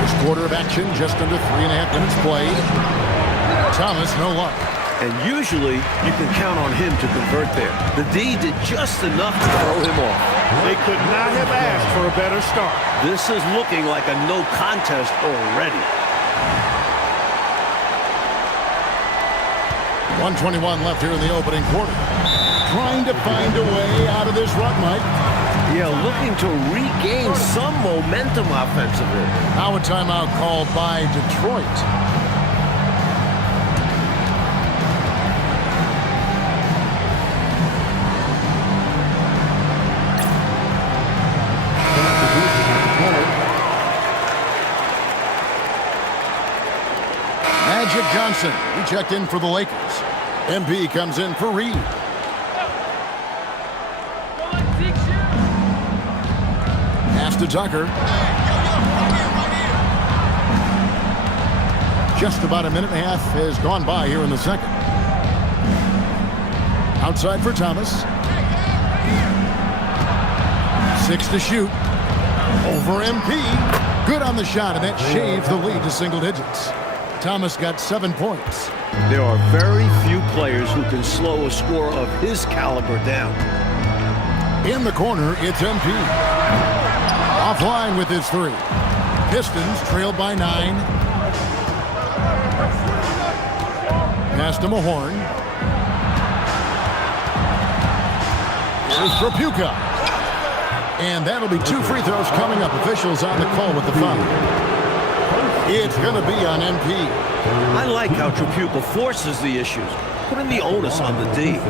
First quarter of action, just under 3.5 minutes played. Thomas, no luck. And usually, you can count on him to convert there. The D did just enough to throw him off. They could not have asked for a better start. This is looking like a no contest already. 1:21 left here in the opening quarter. Trying to find a way out of this rut, Mike. Yeah, looking to regain some momentum offensively. Now a timeout called by Detroit. Magic Johnson, he checked in for the Lakers. MP comes in for Reed. Pass to Tucker. Just about a minute and a half has gone by here in the second. Outside for Thomas. 6 to shoot. Over MP. Good on the shot, and that shaves the lead to single digits. Thomas got 7 points. There are very few players who can slow a score of his caliber down. In the corner, it's MP. Offline with his 3. Pistons trailed by 9. Pass to Mahorn. Here's Trapuka. And that'll be 2 free throws coming up. Officials on the call with the foul. It's going to be on MP. I like how Trapuka forces the issues, putting the onus on the D.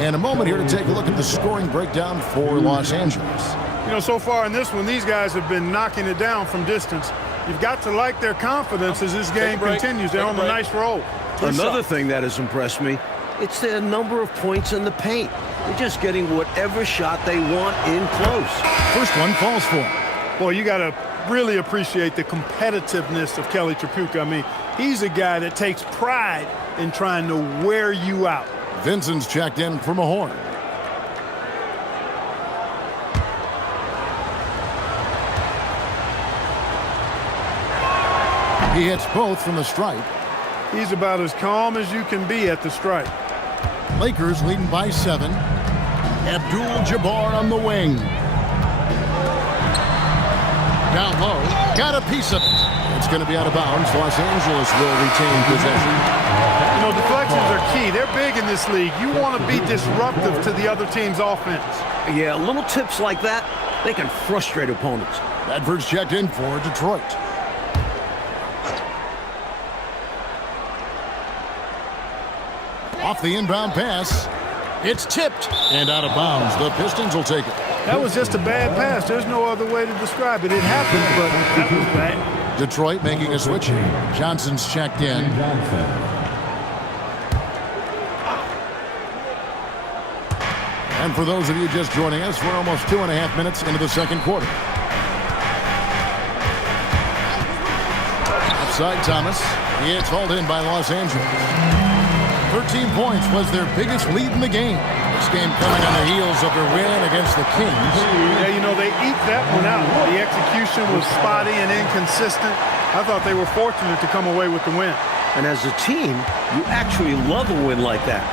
And a moment here to take a look at the scoring breakdown for Los Angeles. You know, so far in this one, these guys have been knocking it down from distance. You've got to like their confidence as this game continues. They're on a nice roll. Another thing that has impressed me, it's the number of points in the paint. They're just getting whatever shot they want in close. First one falls for him. Boy, you got to really appreciate the competitiveness of Kelly Trapuka. I mean, he's a guy that takes pride in trying to wear you out. Vincent's checked in for Mahorn. He hits both from the stripe. He's about as calm as you can be at the stripe. Lakers leading by 7. Abdul-Jabbar on the wing. Down low, got a piece of it. It's going to be out of bounds. Los Angeles will retain possession. You know, deflections are key. They're big in this league. You want to be disruptive to the other team's offense. Yeah, little tips like that, they can frustrate opponents. Bedford's checked in for Detroit. Off the inbound pass. It's tipped and out of bounds. The Pistons will take it. That was just a bad pass. There's no other way to describe it. It happened, but that was bad. Detroit making a switch. Johnson's checked in. And for those of you just joining us, we're almost 2.5 minutes into the second quarter. Offside Thomas. It's hauled in by Los Angeles. 13 points was their biggest lead in the game. This game coming on the heels of their win against the Kings. Yeah, you know, they eked that one out. The execution was spotty and inconsistent. I thought they were fortunate to come away with the win. And as a team, you actually love a win like that.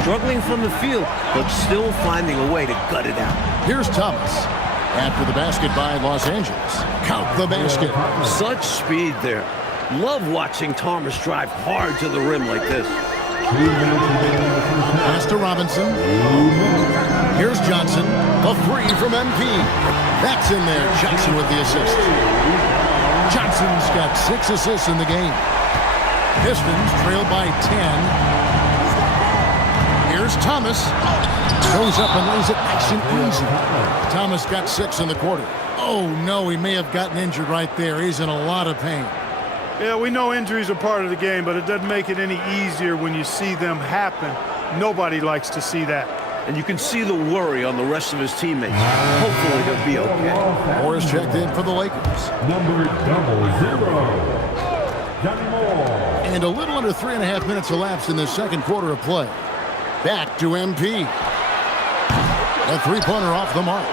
Struggling from the field, but still finding a way to gut it out. Here's Thomas. After the basket by Los Angeles. Count the basket. Such speed there. Love watching Thomas drive hard to the rim like this. Pass to Robinson. Here's Johnson. A three from MP. That's in there. Johnson with the assist. Johnson's got 6 assists in the game. Pistons trailed by 10. Here's Thomas. Goes up and lays it nice and easy. Thomas got 6 in the quarter. Oh, no, he may have gotten injured right there. He's in a lot of pain. Yeah, we know injuries are part of the game, but it doesn't make it any easier when you see them happen. Nobody likes to see that. And you can see the worry on the rest of his teammates. Hopefully he'll be okay. Moore is checked in for the Lakers. Number 00, Johnny Moore. And a little under 3.5 minutes elapsed in the second quarter of play. Back to MP. A three-pointer off the mark.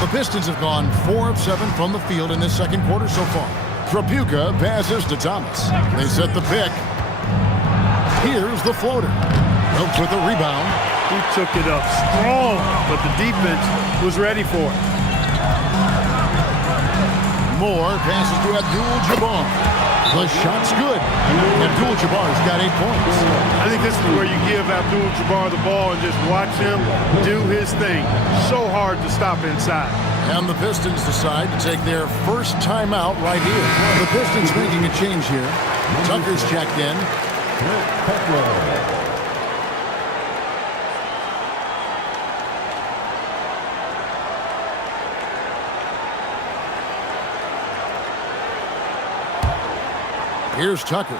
The Pistons have gone 4 of 7 from the field in this second quarter so far. Trapuka passes to Thomas. They set the pick. Here's the floater. Oaks with the rebound. He took it up strong, but the defense was ready for it. Moore passes to Abdul-Jabbar. The shot's good. Abdul-Jabbar's got 8 points. I think this is where you give Abdul-Jabbar the ball and just watch him do his thing. So hard to stop inside. And the Pistons decide to take their first timeout right here. The Pistons making a change here. Tucker's checked in. Here's Tucker.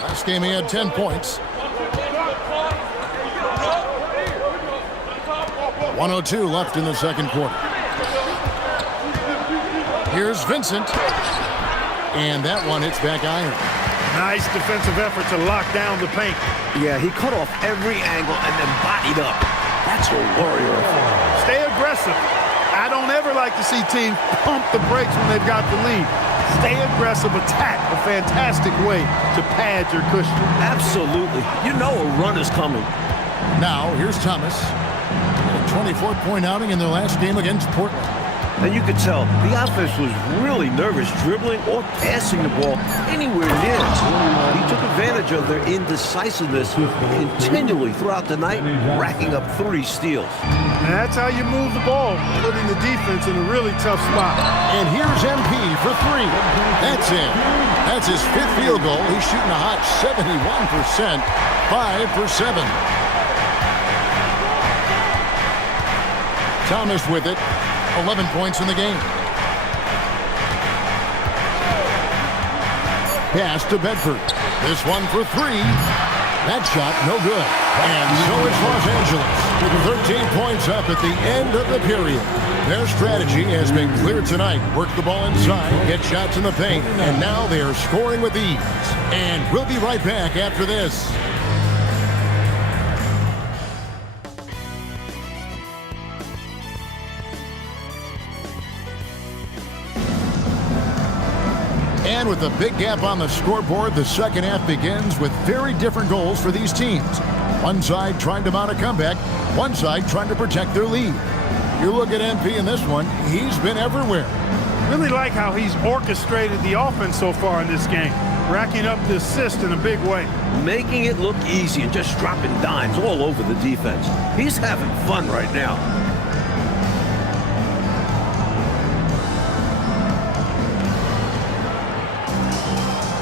Last game he had 10 points. 1:02 left in the second quarter. Here's Vincent. And that one hits back iron. Nice defensive effort to lock down the paint. Yeah, he cut off every angle and then bodied up. That's a warrior. Stay aggressive. I don't ever like to see teams pump the brakes when they've got the lead. Stay aggressive, attack. A fantastic way to pad your cushion. Absolutely. You know a run is coming. Now, here's Thomas. A 24-point outing in their last game against Portland. And you could tell the offense was really nervous dribbling or passing the ball anywhere near it. He took advantage of their indecisiveness continually throughout the night, racking up 3 steals. And that's how you move the ball, putting the defense in a really tough spot. And here's MP for 3. That's it. That's his 5th field goal. He's shooting a hot 71%, 5 for 7. Thomas with it. 11 points in the game. Pass to Bedford. This one for 3. That shot, no good. And so it's Los Angeles. 13 points up at the end of the period. Their strategy has been clear tonight. Work the ball inside, get shots in the paint, and now they are scoring with ease. And we'll be right back after this. And with a big gap on the scoreboard, the second half begins with very different goals for these teams. One side trying to mount a comeback, one side trying to protect their lead. You look at MP in this one, he's been everywhere. Really like how he's orchestrated the offense so far in this game, racking up the assist in a big way. Making it look easy and just dropping dimes all over the defense. He's having fun right now.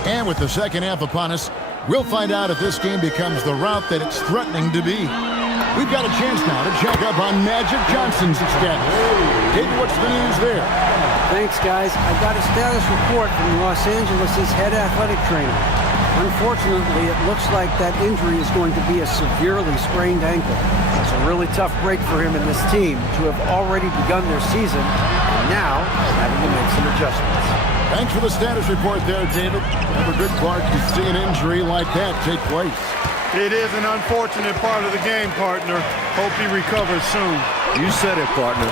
And with the second half upon us, we'll find out if this game becomes the route that it's threatening to be. We've got a chance now to check up on Magic Johnson's status. David, what's the news there? Thanks, guys. I've got a status report from Los Angeles' head athletic trainer. Unfortunately, it looks like that injury is going to be a severely sprained ankle. It's a really tough break for him and this team to have already begun their season and now having to make some adjustments. Thanks for the status report there, David. Never good part to see an injury like that take place. It is an unfortunate part of the game, partner. Hope he recovers soon. You said it, partner.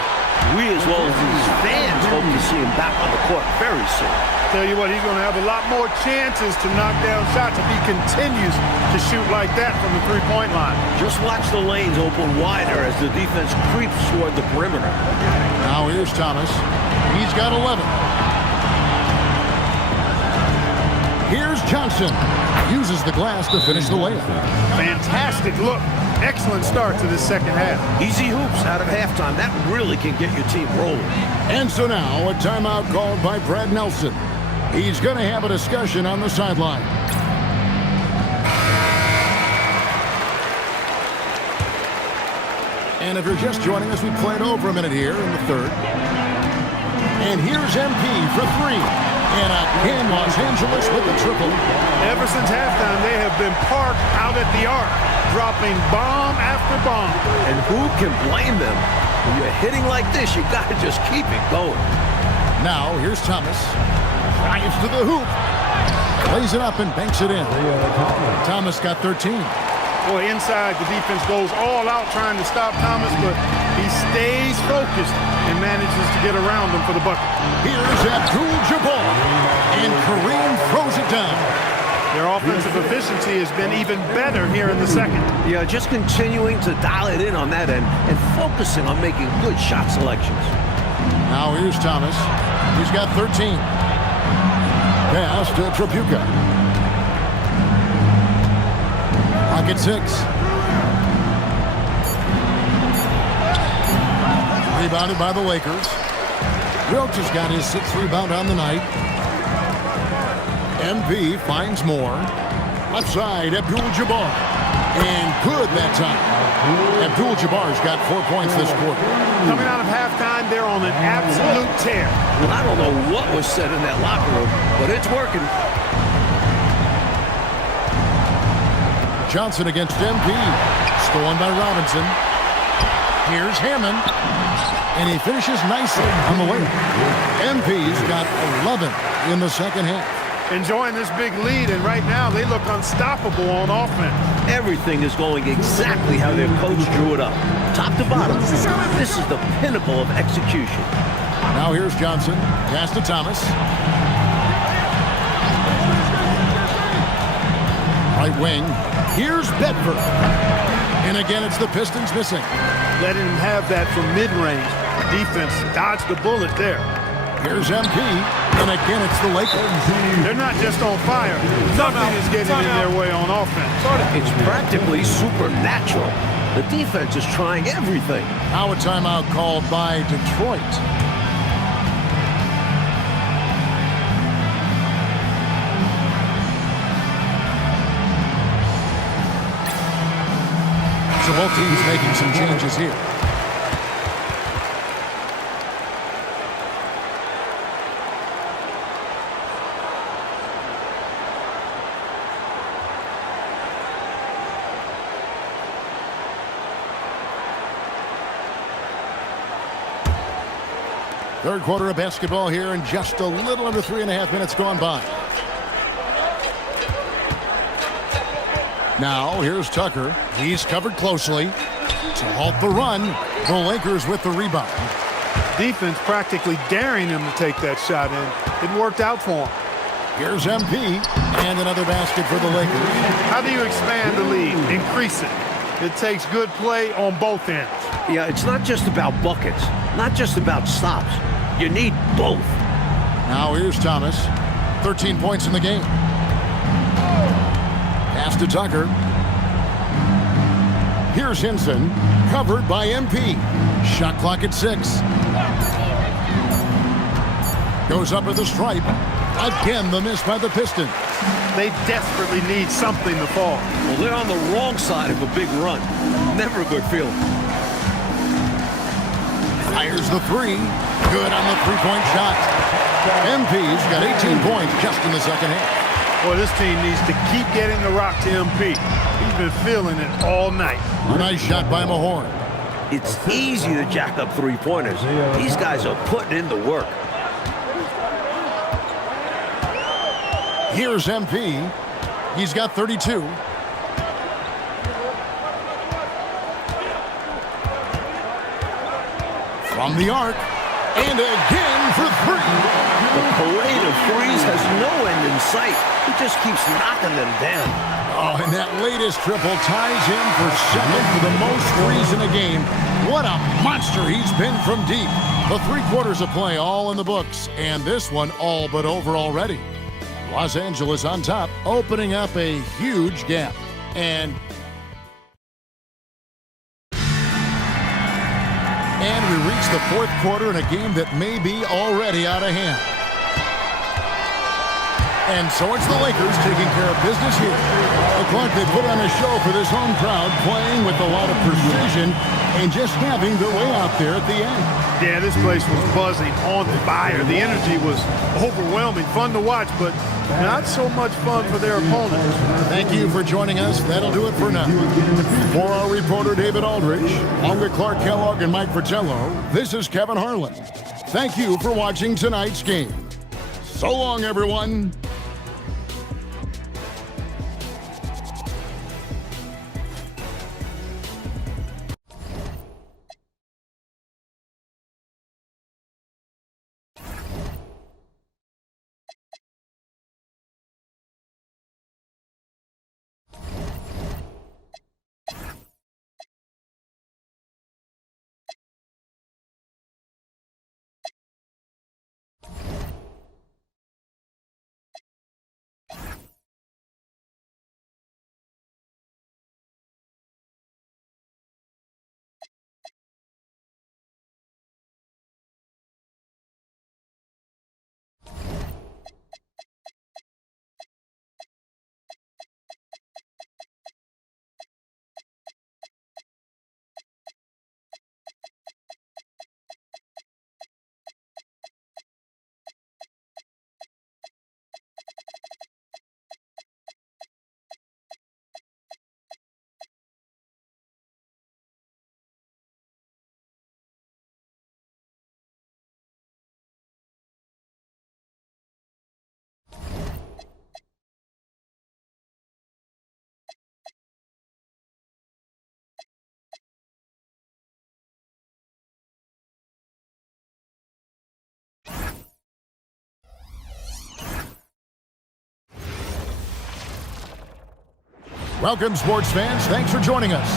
We, as well as these fans, hope to see him back on the court very soon. Tell you what, he's going to have a lot more chances to knock down shots if he continues to shoot like that from the three-point line. Just watch the lanes open wider as the defense creeps toward the perimeter. Now here's Thomas. He's got 11. Here's Johnson. Uses the glass to finish the layup. Fantastic look. Excellent start to this second half. Easy hoops out of halftime. That really can get your team rolling. And so now a timeout called by Brad Nelson. He's going to have a discussion on the sideline. And if you're just joining us, we played over a minute here in the third. And here's MP for three. And again, Los Angeles with the triple. Ever since halftime, they have been parked out at the arc, dropping bomb after bomb. And who can blame them? When you're hitting like this, you got to just keep it going. Now, here's Thomas. Drives to the hoop. Lays it up and banks it in. Thomas got 13. Boy, inside, the defense goes all out trying to stop Thomas, but he stays focused and manages to get around them for the bucket. Here's Abdul-Jabbar, and Kareem throws it down. Their offensive efficiency has been even better here in the second. Yeah, just continuing to dial it in on that end and focusing on making good shot selections. Now here's Thomas. He's got 13. Pass to Tripucka. Pocket 6. Rebounded by the Lakers. Wilt has got his 6th rebound on the night. MP finds more. Left side, Abdul-Jabbar. And good that time. Abdul-Jabbar's got 4 points this quarter. Coming out of halftime, they're on an absolute tear. Well, I don't know what was said in that locker room, but it's working. Johnson against MP. Stolen by Robinson. Here's Hammond. And he finishes nicely on the way. MP's got 11 in the second half. Enjoying this big lead, and right now they look unstoppable on offense. Everything is going exactly how their coach drew it up. Top to bottom, this is the pinnacle of execution. Now here's Johnson. Pass to Thomas. Right wing. Here's Bedford. And again, it's the Pistons missing. Letting him have that from mid-range. Defense dodged the bullet there. Here's MP. And again, it's the Lakers. They're not just on fire. Nothing is getting in their way on offense. It's practically supernatural. The defense is trying everything. Now a timeout called by Detroit. So both teams making some changes here. Third quarter of basketball here, and just a little under 3.5 minutes gone by. Now, here's Tucker. He's covered closely to halt the run. The Lakers with the rebound. Defense practically daring him to take that shot in. It worked out for him. Here's MP, and another basket for the Lakers. How do you expand the lead? Increase it. It takes good play on both ends. Yeah, it's not just about buckets, not just about stops. You need both. Now here's Thomas. 13 points in the game. Pass to Tucker. Here's Hinson, covered by MP. Shot clock at 6. Goes up at the stripe. Again, the miss by the Pistons. They desperately need something to fall. Well, they're on the wrong side of a big run. Never a good feeling. Fires the 3. Good on the three-point shot. MP's got 18 points just in the second half. Boy, this team needs to keep getting the rock to MP. He's been feeling it all night. A nice shot by Mahorn. It's easy to jack up three-pointers. These guys are putting in the work. Here's MP. He's got 32. From the arc. And again for 3. The parade of threes has no end in sight. He just keeps knocking them down. Oh, and that latest triple ties him for second for the most threes in a game. What a monster he's been from deep. The 3 quarters of play all in the books, and this one all but over already. Los Angeles on top, opening up a huge gap. And we reach the 4th quarter in a game that may be already out of hand. And so it's the Lakers taking care of business here. Clark, they put on a show for this home crowd, playing with a lot of precision and just having their way out there at the end. Yeah, this place was buzzing, on fire. The energy was overwhelming, fun to watch, but not so much fun for their opponents. Thank you for joining us. That'll do it for now. For our reporter, David Aldridge, along with Clark Kellogg and Mike Fratello, this is Kevin Harlan. Thank you for watching tonight's game. So long, everyone. Welcome, sports fans. Thanks for joining us.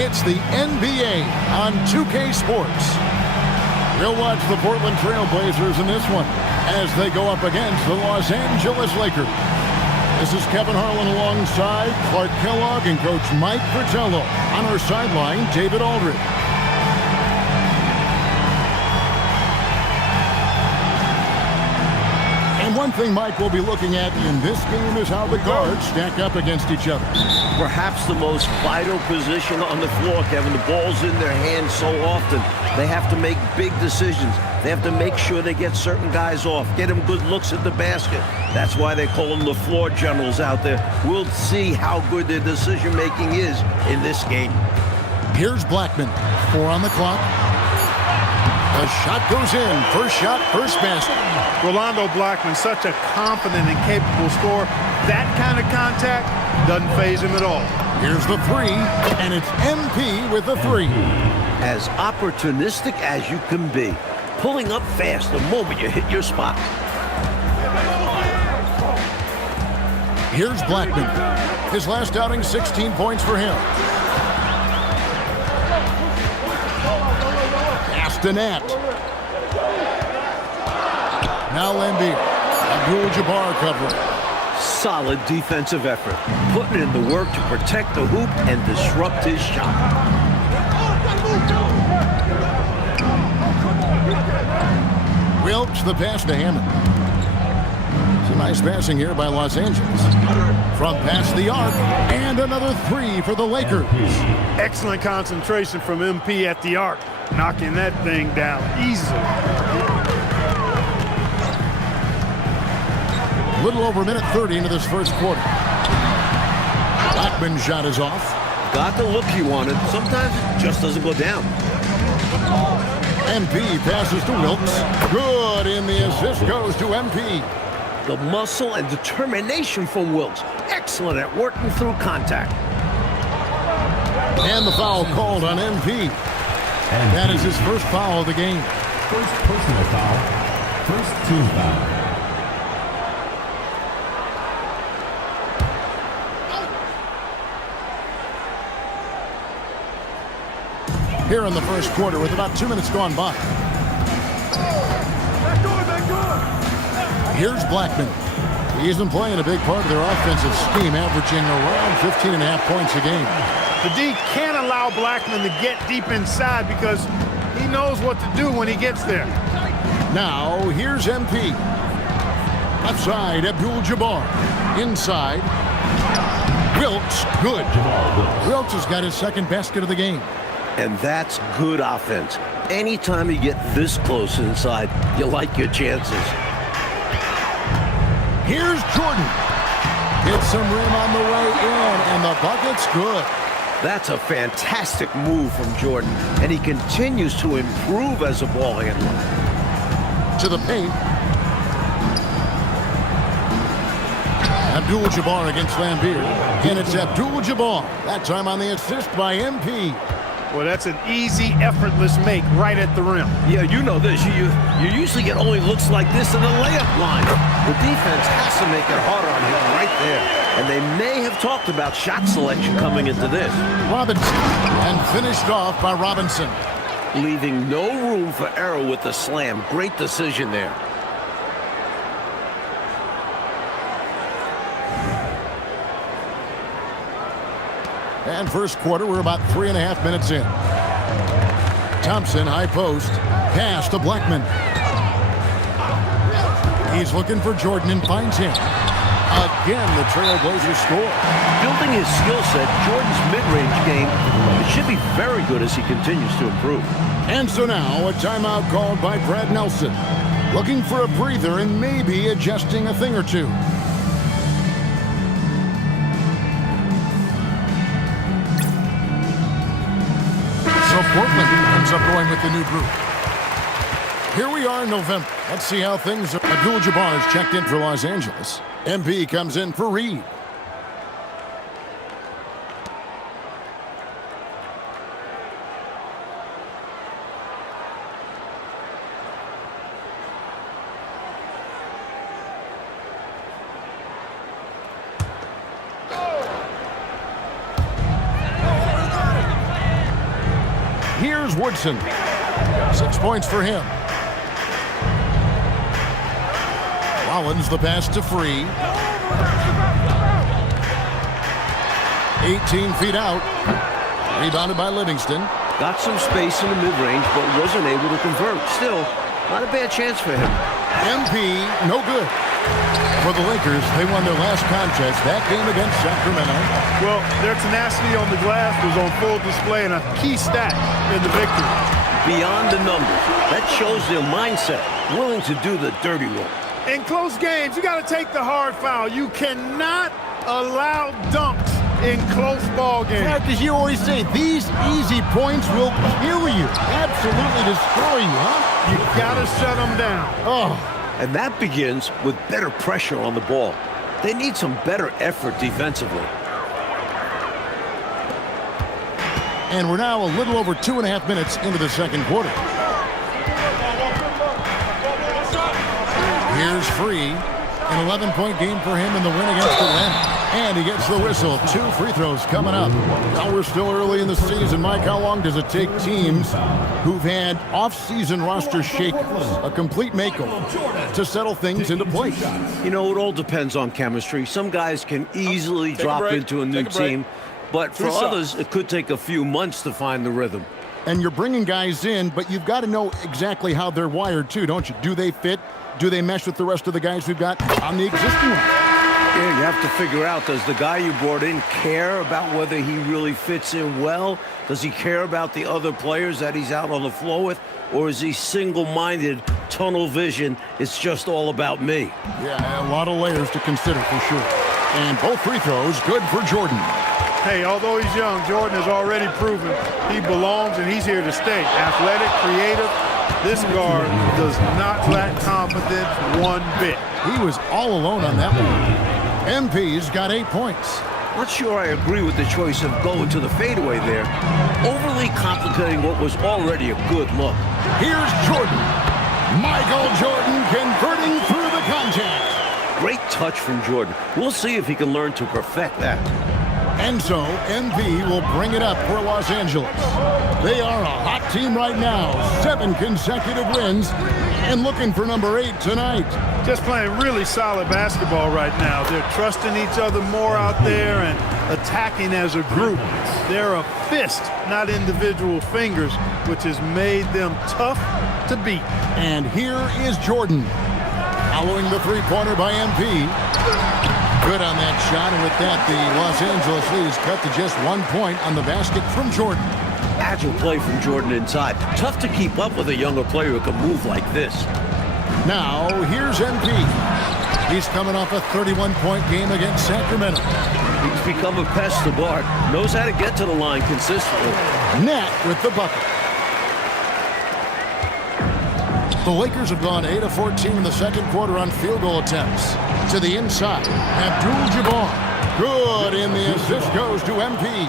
It's the NBA on 2K Sports. We'll watch the Portland Trail Blazers in this one as they go up against the Los Angeles Lakers. This is Kevin Harlan alongside Clark Kellogg and Coach Mike Fratello. On our sideline, David Aldridge. And one thing Mike will be looking at in this game is how the guards stack up against each other. Perhaps the most vital position on the floor, Kevin. The ball's in their hands so often. They have to make big decisions. They have to make sure they get certain guys off, get them good looks at the basket. That's why they call them the floor generals out there. We'll see how good their decision-making is in this game. Here's Blackman. 4 on the clock. The shot goes in. First shot, first basket. Rolando Blackman, such a confident and capable scorer. That kind of contact doesn't faze him at all. Here's the 3, and it's MP with the 3. As opportunistic as you can be. Pulling up fast the moment you hit your spot. Here's Blackman. His last outing, 16 points for him. the net. Now Lambier. Abdul-Jabbar covering. Solid defensive effort, putting in the work to protect the hoop and disrupt his shot. Wilkes the pass to Hammond. Some nice passing here by Los Angeles. From past the arc, and another three for the Lakers. Excellent concentration from MP at the arc, knocking that thing down easily. A little over a minute 30 into this first quarter. Blackman's shot is off. Got the look he wanted. Sometimes it just doesn't go down. MP passes to Wilkes. Good, and the assist goes to MP. The muscle and determination from Wilkes. Excellent at working through contact. And the foul called on MP. That is his first foul of the game. First personal foul. First team foul. Here in the first quarter with about 2 minutes gone by. Here's Blackman. He's been playing a big part of their offensive scheme, averaging around 15.5 points a game. The D can't allow Blackman to get deep inside because he knows what to do when he gets there. Now, here's MP. Left side, Abdul-Jabbar. Inside. Wilkes, good. Wilkes has got his second basket of the game. And that's good offense. Anytime you get this close inside, you like your chances. Here's Jordan. Hits some rim on the way in, and the bucket's good. That's a fantastic move from Jordan, and he continues to improve as a ball handler. To the paint. Abdul-Jabbar against Lambier. And it's Abdul-Jabbar. That time on the assist by MP. Well, that's an easy, effortless make right at the rim. Yeah, you know this. You usually get only looks like this in the layup line. The defense has to make it harder on him right there. And they may have talked about shot selection coming into this. Robinson. And finished off by Robinson. Leaving no room for error with the slam. Great decision there. And first quarter, we're about 3.5 minutes in. Thompson, high post. Pass to Blackman. He's looking for Jordan and finds him. Again, the Trailblazers score. Building his skill set, Jordan's mid-range game, it should be very good as he continues to improve. And so now, a timeout called by Brad Nelson. Looking for a breather and maybe adjusting a thing or two. So Portland ends up going with the new group. Here we are in November. Let's see how things are. Abdul-Jabbar is checked in for Los Angeles. MP comes in for Reed. Here's Woodson. 6 points for him. Rollins the pass to Free. 18 feet out. Rebounded by Livingston. Got some space in the mid-range, but wasn't able to convert. Still, not a bad chance for him. MP, no good. For the Lakers, they won their last contest, that game against Sacramento. Well, their tenacity on the glass was on full display and a key stat in the victory. Beyond the numbers, that shows their mindset, willing to do the dirty work. In close games, you got to take the hard foul. You cannot allow dunks in close ball games. As you always say, these easy points will kill you. Absolutely destroy you, huh? You got to shut them down. Oh. And that begins with better pressure on the ball. They need some better effort defensively. And we're now a little over 2.5 minutes into the second quarter. Here's Free. An 11-point game for him in the win against Atlanta. And he gets the whistle. 2 free throws coming up. Now we're still early in the season. Mike, how long does it take teams who've had off-season roster shakeups, a complete makeover, to settle things into place? You know, it all depends on chemistry. Some guys can easily drop into a new team, but for others, it could take a few months to find the rhythm. And you're bringing guys in, but you've got to know exactly how they're wired, too, don't you? Do they fit? Do they mesh with the rest of the guys we've got on the existing one? Yeah, you have to figure out, does the guy you brought in care about whether he really fits in well? Does he care about the other players that he's out on the floor with? Or is he single-minded, tunnel vision, it's just all about me? Yeah, a lot of layers to consider for sure. And both free throws good for Jordan. Hey, although he's young, Jordan has already proven he belongs and he's here to stay. Athletic, creative. This guard does not lack confidence one bit. He was all alone on that one. MP's got 8 points. Not sure I agree with the choice of going to the fadeaway there. Overly complicating what was already a good look. Here's Jordan. Michael Jordan converting through the contact. Great touch from Jordan. We'll see if he can learn to perfect that. And so, MP will bring it up for Los Angeles. They are a hot team right now. 7 consecutive wins and looking for number 8 tonight. Just playing really solid basketball right now. They're trusting each other more out there and attacking as a group. They're a fist, not individual fingers, which has made them tough to beat. And here is Jordan. Following the three-pointer by MP. Good on that shot, and with that, the Los Angeles lead is cut to just 1 point on the basket from Jordan. Agile play from Jordan inside. Tough to keep up with a younger player who can move like this. Now, here's MP. He's coming off a 31-point game against Sacramento. He's become a pest to guard. Knows how to get to the line consistently. Net with the bucket. The Lakers have gone 8 of 14 in the second quarter on field goal attempts. To the inside, Abdul-Jabbar. Good, and the assist goes to MP.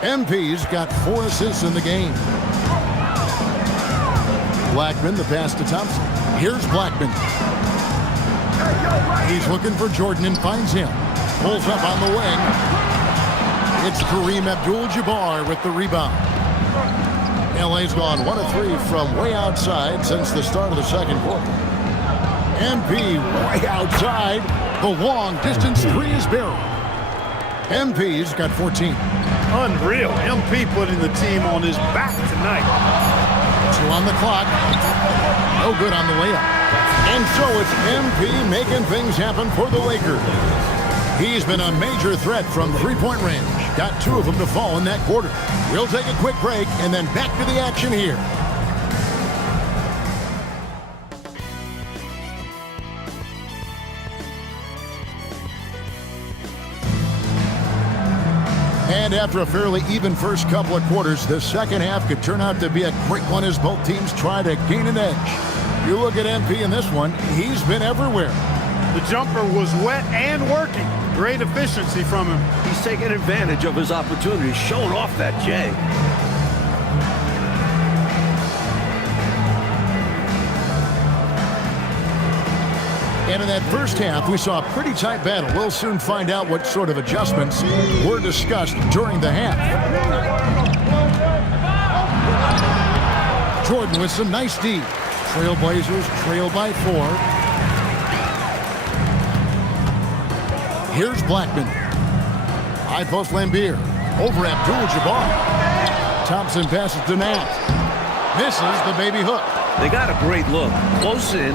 MP's got 4 assists in the game. Blackman, the pass to Thompson. Here's Blackman. He's looking for Jordan and finds him. Pulls up on the wing. It's Kareem Abdul-Jabbar with the rebound. LA's gone 1 of 3 from way outside since the start of the second quarter. MP way outside. The long distance 3 is buried. MP's got 14. Unreal. MP putting the team on his back tonight. 2 on the clock. No good on the layup. And so it's MP making things happen for the Lakers. He's been a major threat from three-point range. Got 2 of them to fall in that quarter. We'll take a quick break and then back to the action here. And after a fairly even first couple of quarters, the second half could turn out to be a quick one as both teams try to gain an edge. You look at MP in this one, he's been everywhere. The jumper was wet and working. Great efficiency from him. He's taking advantage of his opportunity, showing off that J. And in that first half, we saw a pretty tight battle. We'll soon find out what sort of adjustments were discussed during the half. Jordan with some nice D. Trailblazers trail by 4. Here's Blackman. High post Lambeer. Over Abdul-Jabbar. Thompson passes to Nat. Misses the baby hook. They got a great look. Close in.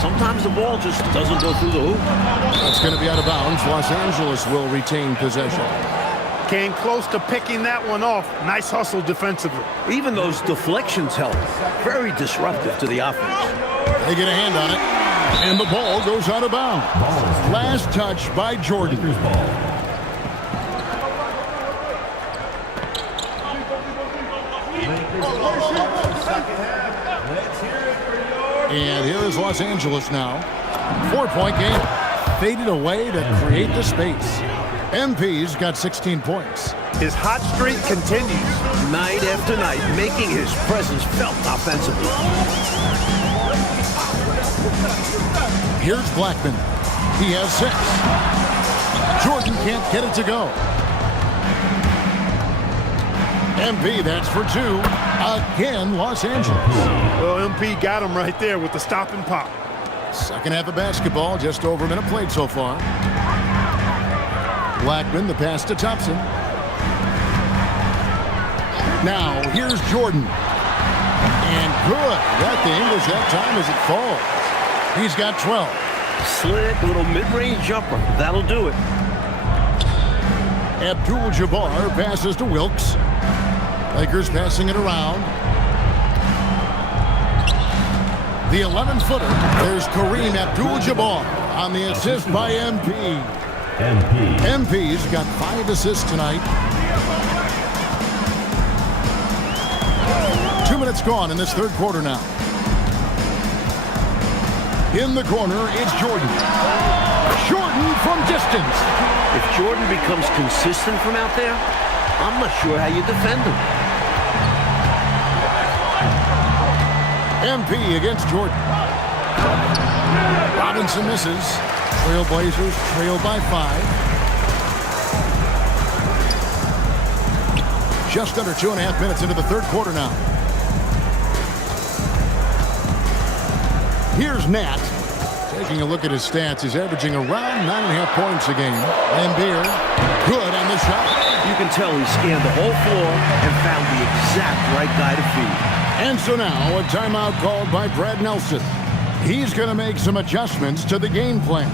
Sometimes the ball just doesn't go through the hoop. That's going to be out of bounds. Los Angeles will retain possession. Came close to picking that one off. Nice hustle defensively. Even those deflections help. Very disruptive to the offense. They get a hand on it. And the ball goes out of bounds. Last touch by Jordan. And here is Los Angeles now. 4-point game. Faded away to create the space. MP's got 16 points. His hot streak continues. Night after night, making his presence felt offensively. Here's Blackman. He has 6. Jordan can't get it to go. MP, that's for two. Again, Los Angeles. Well, MP got him right there with the stop and pop. Second half of basketball, just over a minute played so far. Blackman, the pass to Thompson. Now, here's Jordan. And good. Got the English that time as it falls. He's got 12. Slick little mid-range jumper. That'll do it. Abdul-Jabbar passes to Wilkes. Lakers passing it around. The 11-footer. There's Kareem Abdul-Jabbar on the assist by MP. MP's got 5 assists tonight. 2 minutes gone in this third quarter now. In the corner, it's Jordan. Jordan from distance. If Jordan becomes consistent from out there, I'm not sure how you defend him. MP against Jordan. Robinson misses. Trailblazers trail by 5. Just under 2.5 minutes into the third quarter now. Here's Nat. Taking a look at his stats, he's averaging around 9.5 points a game. Lambeer, good on the shot. You can tell he scanned the whole floor and found the exact right guy to feed. And so now a timeout called by Brad Nelson. He's going to make some adjustments to the game plan.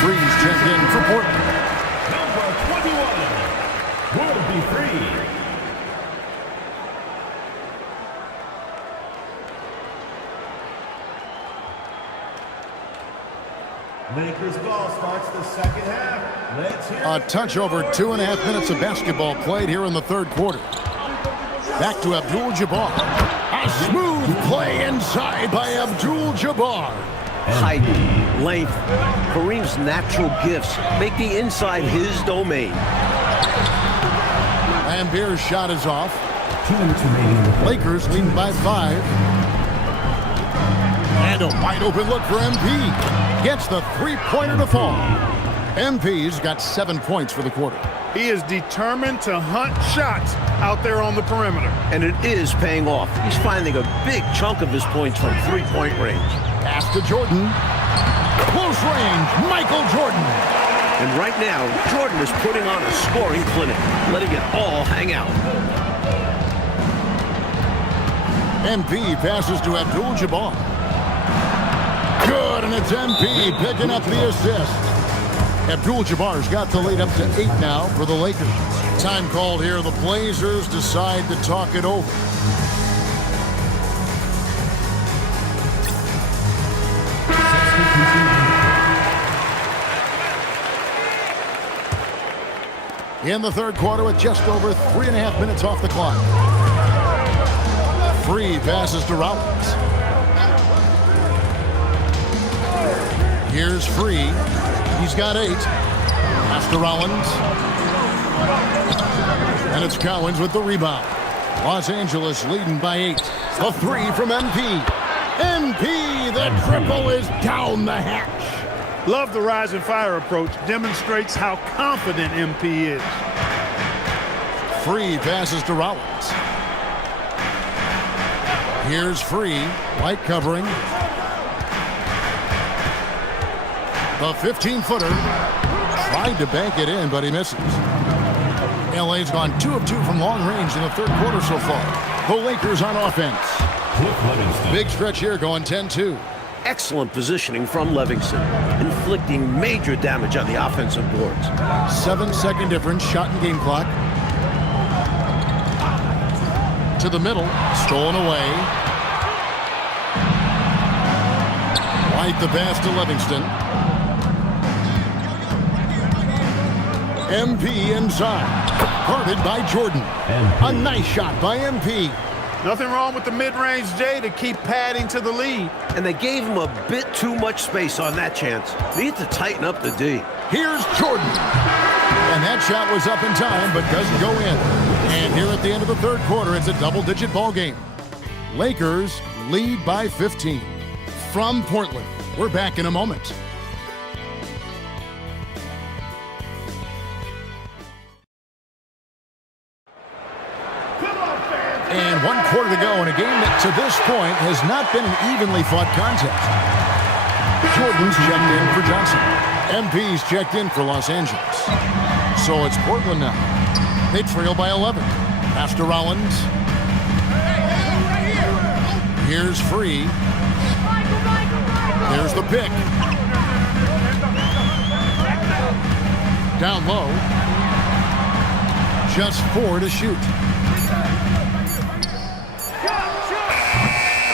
Freeze checked in for Portland. Number 21 will be free. Lakers ball starts the second half. Let's hear A touch over 2.5 minutes of basketball played here in the third quarter. Back to Abdul-Jabbar. A smooth play inside by Abdul-Jabbar. Height, length, Kareem's natural gifts make the inside his domain. Lambeer's shot is off. 2 minutes remaining. Lakers leading by 5. And a wide open look for MP. Gets the three-pointer to fall. MP's got 7 points for the quarter. He is determined to hunt shots out there on the perimeter. And it is paying off. He's finding a big chunk of his points from three-point range. Pass to Jordan. Close range, Michael Jordan. And right now, Jordan is putting on a scoring clinic, letting it all hang out. MP passes to Abdul-Jabbar. Good, and it's MP picking up the assist. Abdul-Jabbar's got the lead up to 8 now for the Lakers. Time called here. The Blazers decide to talk it over. In the third quarter with just over 3.5 minutes off the clock. Free passes to Rollins. Here's Free. He's got 8. Pass to Rollins. And it's Cowens with the rebound. Los Angeles leading by 8. The 3 from MP. MP, the triple is down the hatch. Love the rise and fire approach. Demonstrates how confident MP is. Free passes to Rollins. Here's Free. White covering. The 15-footer tried to bank it in, but he misses. LA's gone 2 of 2 from long range in the third quarter so far. The Lakers on offense. Big stretch here going 10-2. Excellent positioning from Livingston, inflicting major damage on the offensive boards. 7-second difference, shot and game clock. To the middle, stolen away. White the pass to Livingston. MP inside. Guarded by Jordan. A nice shot by MP. Nothing wrong with the mid-range J to keep padding to the lead. And they gave him a bit too much space on that chance. They need to tighten up the D. Here's Jordan. And that shot was up in time, but doesn't go in. And here at the end of the third quarter, it's a double-digit ball game. Lakers lead by 15. From Portland, we're back in a moment. And 1 quarter to go in a game that to this point has not been an evenly fought contest. Jordan's checked in for Johnson. MP's checked in for Los Angeles. So it's Portland now. They trail by 11. Pass to Rollins. Here's Free. There's the pick. Down low. Just 4 to shoot.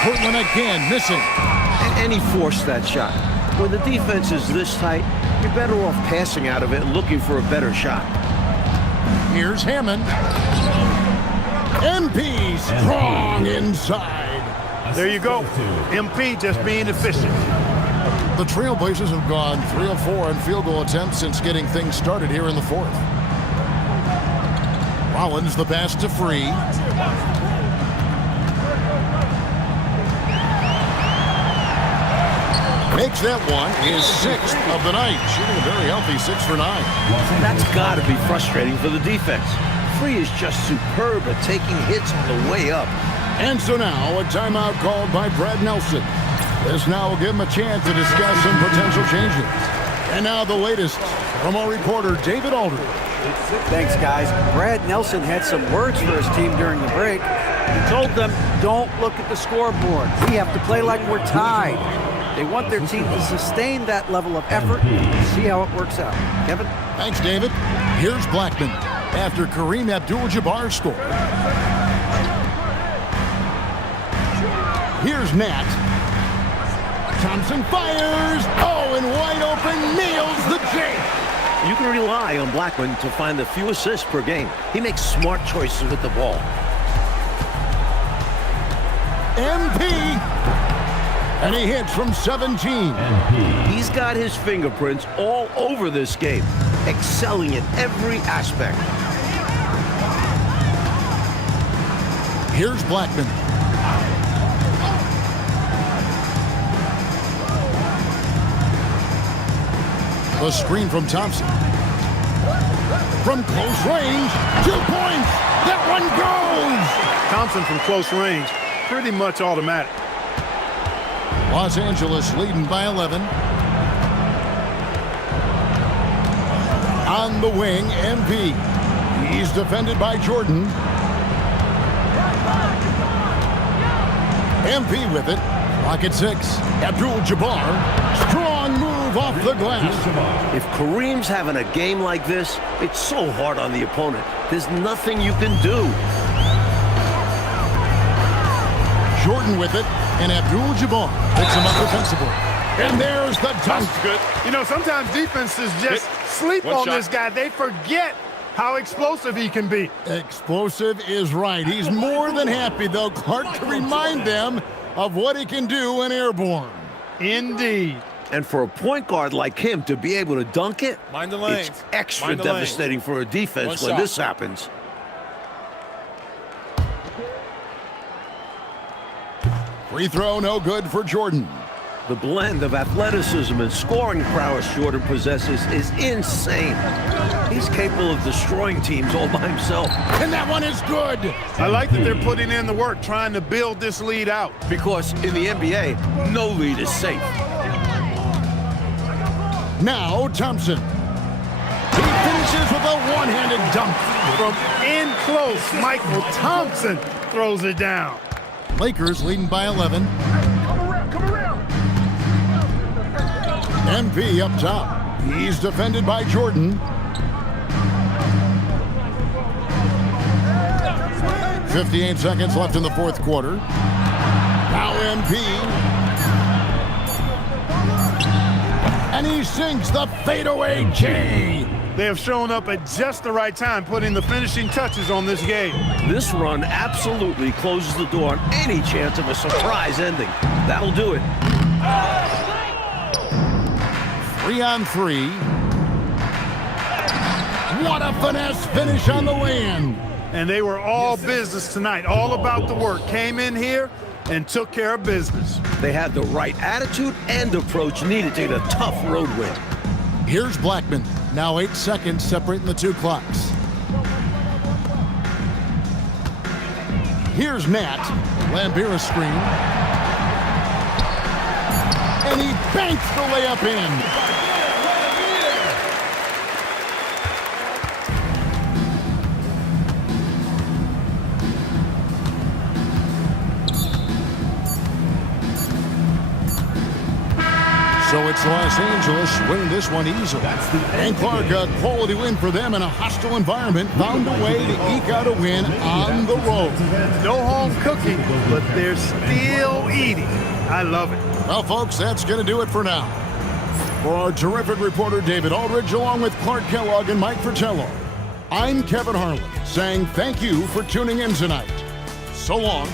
Portland again missing. And he forced that shot. When the defense is this tight, you're better off passing out of it and looking for a better shot. Here's Hammond. MP strong inside. There you go. MP just being efficient. The Trailblazers have gone 3 of 4 on field goal attempts since getting things started here in the 4th. Rollins the pass to Free. Makes that one his 6th of the night, shooting a very healthy 6 for 9. That's got to be frustrating for the defense. Free is just superb at taking hits on the way up. And so now a timeout called by Brad Nelson. This now will give him a chance to discuss some potential changes. And now the latest from our reporter David Aldridge. Thanks, guys. Brad Nelson had some words for his team during the break. He told them, don't look at the scoreboard. We have to play like we're tied. They want their team to sustain that level of effort and see how it works out. Kevin? Thanks, David. Here's Blackman after Kareem Abdul-Jabbar scored. Here's Nat. Thompson fires. Oh, and wide open, nails the J. You can rely on Blackman to find the few assists per game. He makes smart choices with the ball. MP. And he hits from 17. He's got his fingerprints all over this game, excelling in every aspect. Here's Blackman. A screen from Thompson. From close range, 2 points. That one goes. Thompson from close range, pretty much automatic. Los Angeles leading by 11. On the wing, MP. He's defended by Jordan. MP with it. Rocket 6. Abdul-Jabbar. Strong move off the glass. If Kareem's having a game like this, it's so hard on the opponent. There's nothing you can do. Jordan with it, and Abdul-Jabbar picks him up defensively. And there's the dunk. That's good. You know, sometimes defenses just sleep on this guy. They forget how explosive he can be. Explosive is right. He's more than happy, though, Clark, to remind them of what he can do when airborne. Indeed. And for a point guard like him to be able to dunk it, Mind the lanes. it's extra Mind the devastating for a defense when this happens. Free throw, no good for Jordan. The blend of athleticism and scoring prowess Jordan possesses is insane. He's capable of destroying teams all by himself. And that one is good. I like that they're putting in the work, trying to build this lead out. Because in the NBA, no lead is safe. Now Thompson. He finishes with a one-handed dunk. From in close, Michael Thompson throws it down. Lakers leading by 11. MP up top. He's defended by Jordan. 58 seconds left in the 4th quarter. Now MP. And he sinks the fadeaway J. They have shown up at just the right time, putting the finishing touches on this game. This run absolutely closes the door on any chance of a surprise ending. That'll do it. 3-on-3. What a finesse finish on the land. And they were all business tonight, all about the work. Came in here, and took care of business. They had the right attitude and approach needed to get a tough road win. Here's Blackman. Now 8 seconds separating the two clocks. Here's Nat. Lambira screen. And he banks the layup in. So it's Los Angeles winning this one easily. And Clark, a quality win for them in a hostile environment, found a way to eke out a win on the road. No home cooking, but they're still eating. I love it. Well, folks, that's going to do it for now. For our terrific reporter, David Aldridge, along with Clark Kellogg and Mike Fratello, I'm Kevin Harlan, saying thank you for tuning in tonight. So long.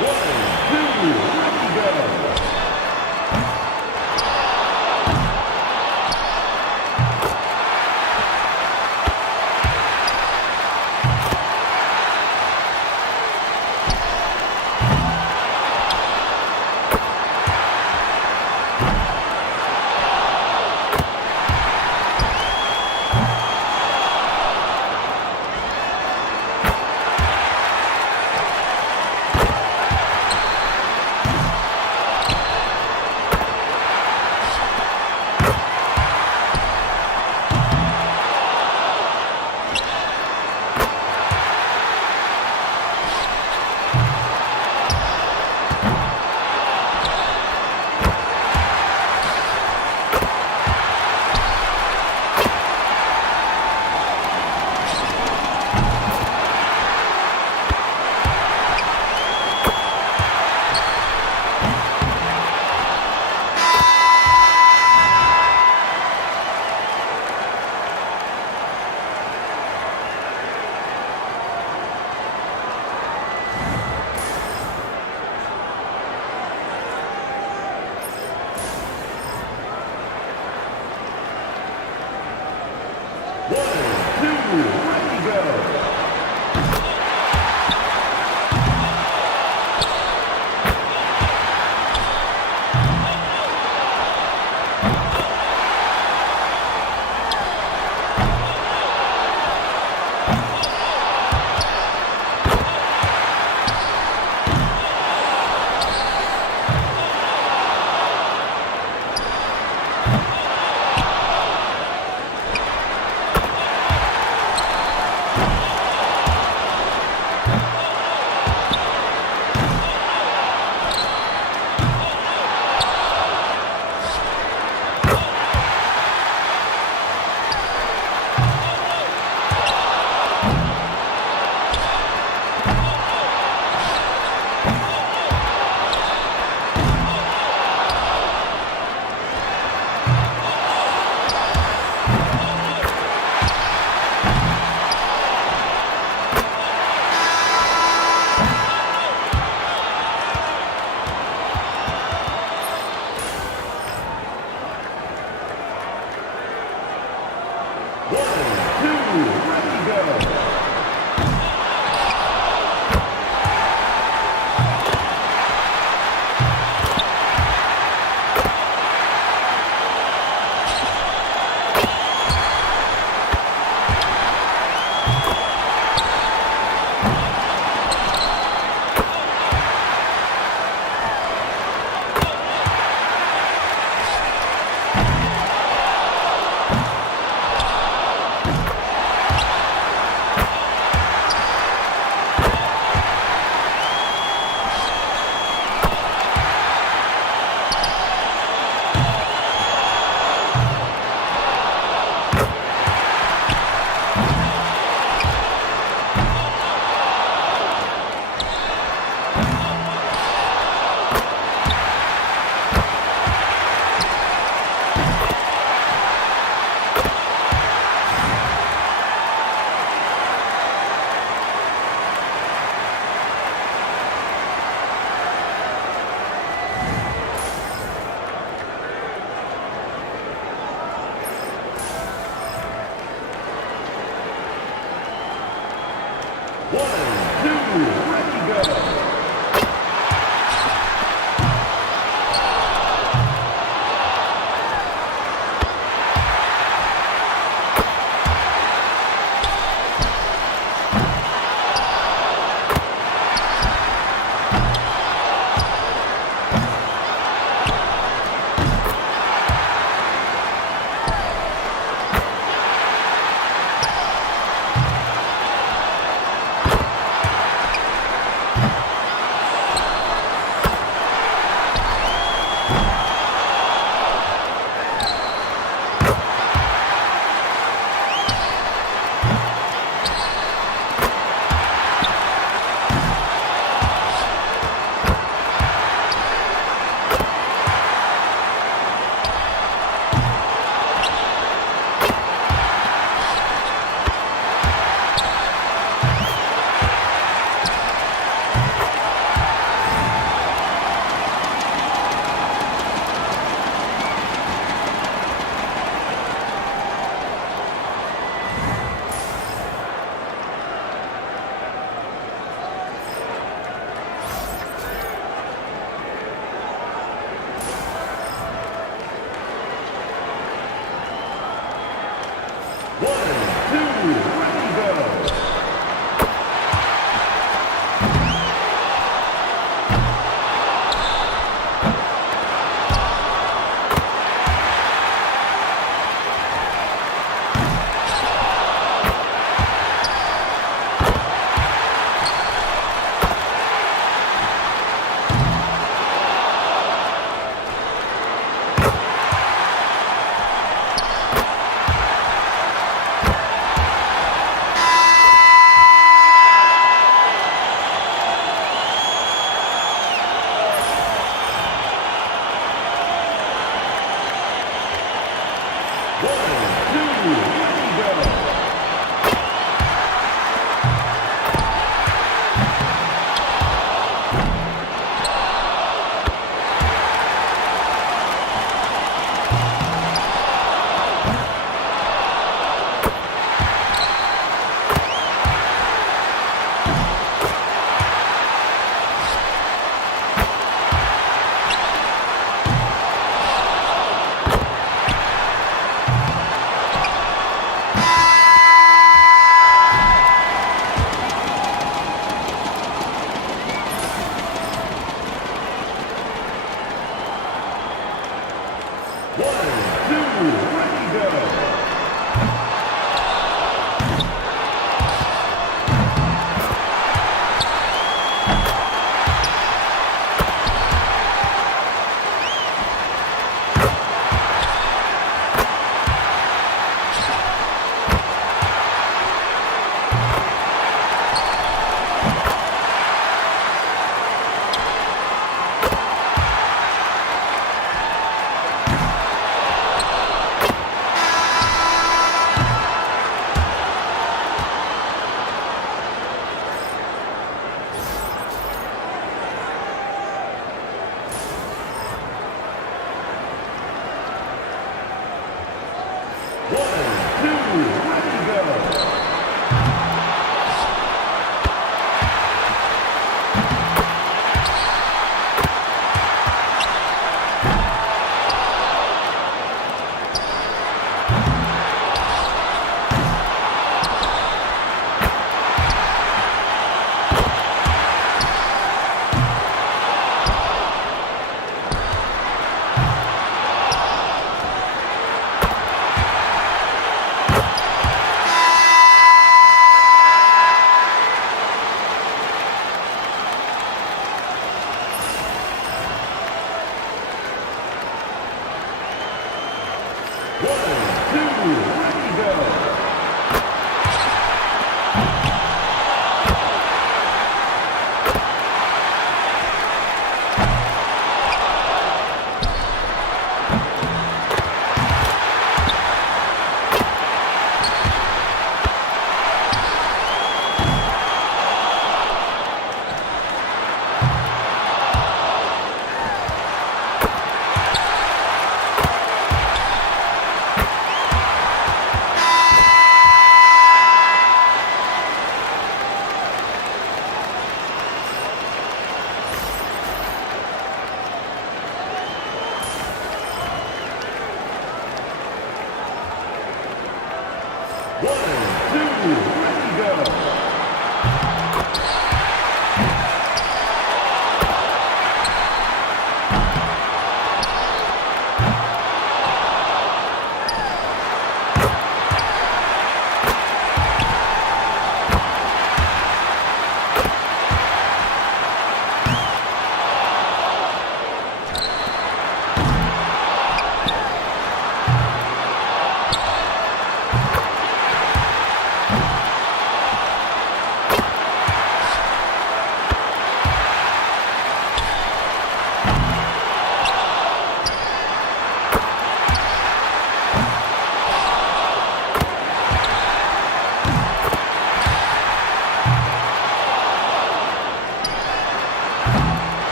1, 2, ready, go.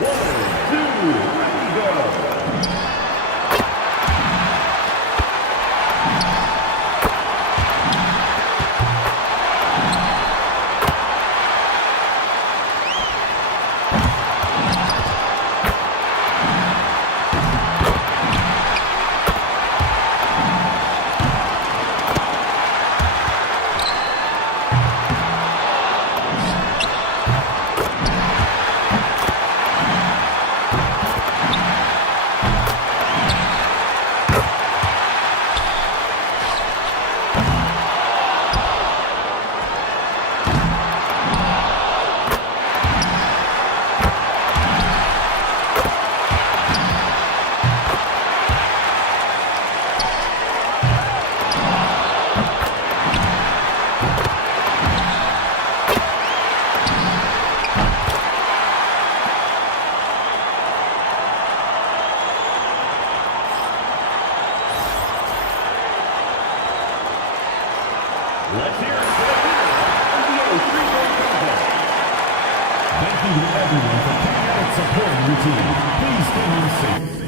2, ready, go. Let's hear it for the winner of the NBA three-point contest. Thank you to everyone for coming out and supporting your team. Please stay on safe.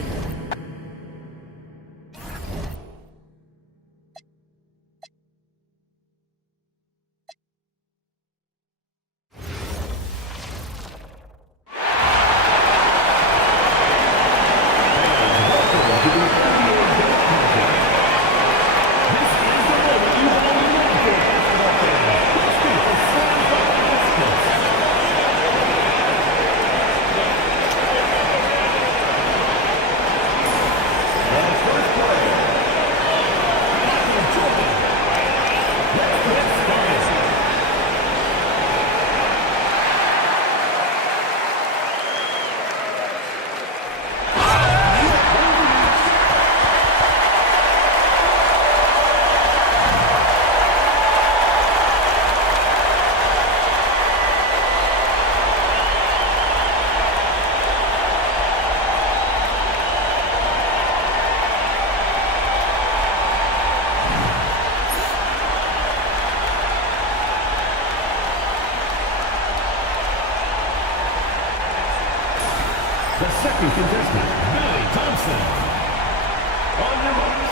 The second contestant, Billy Thompson. On your marks.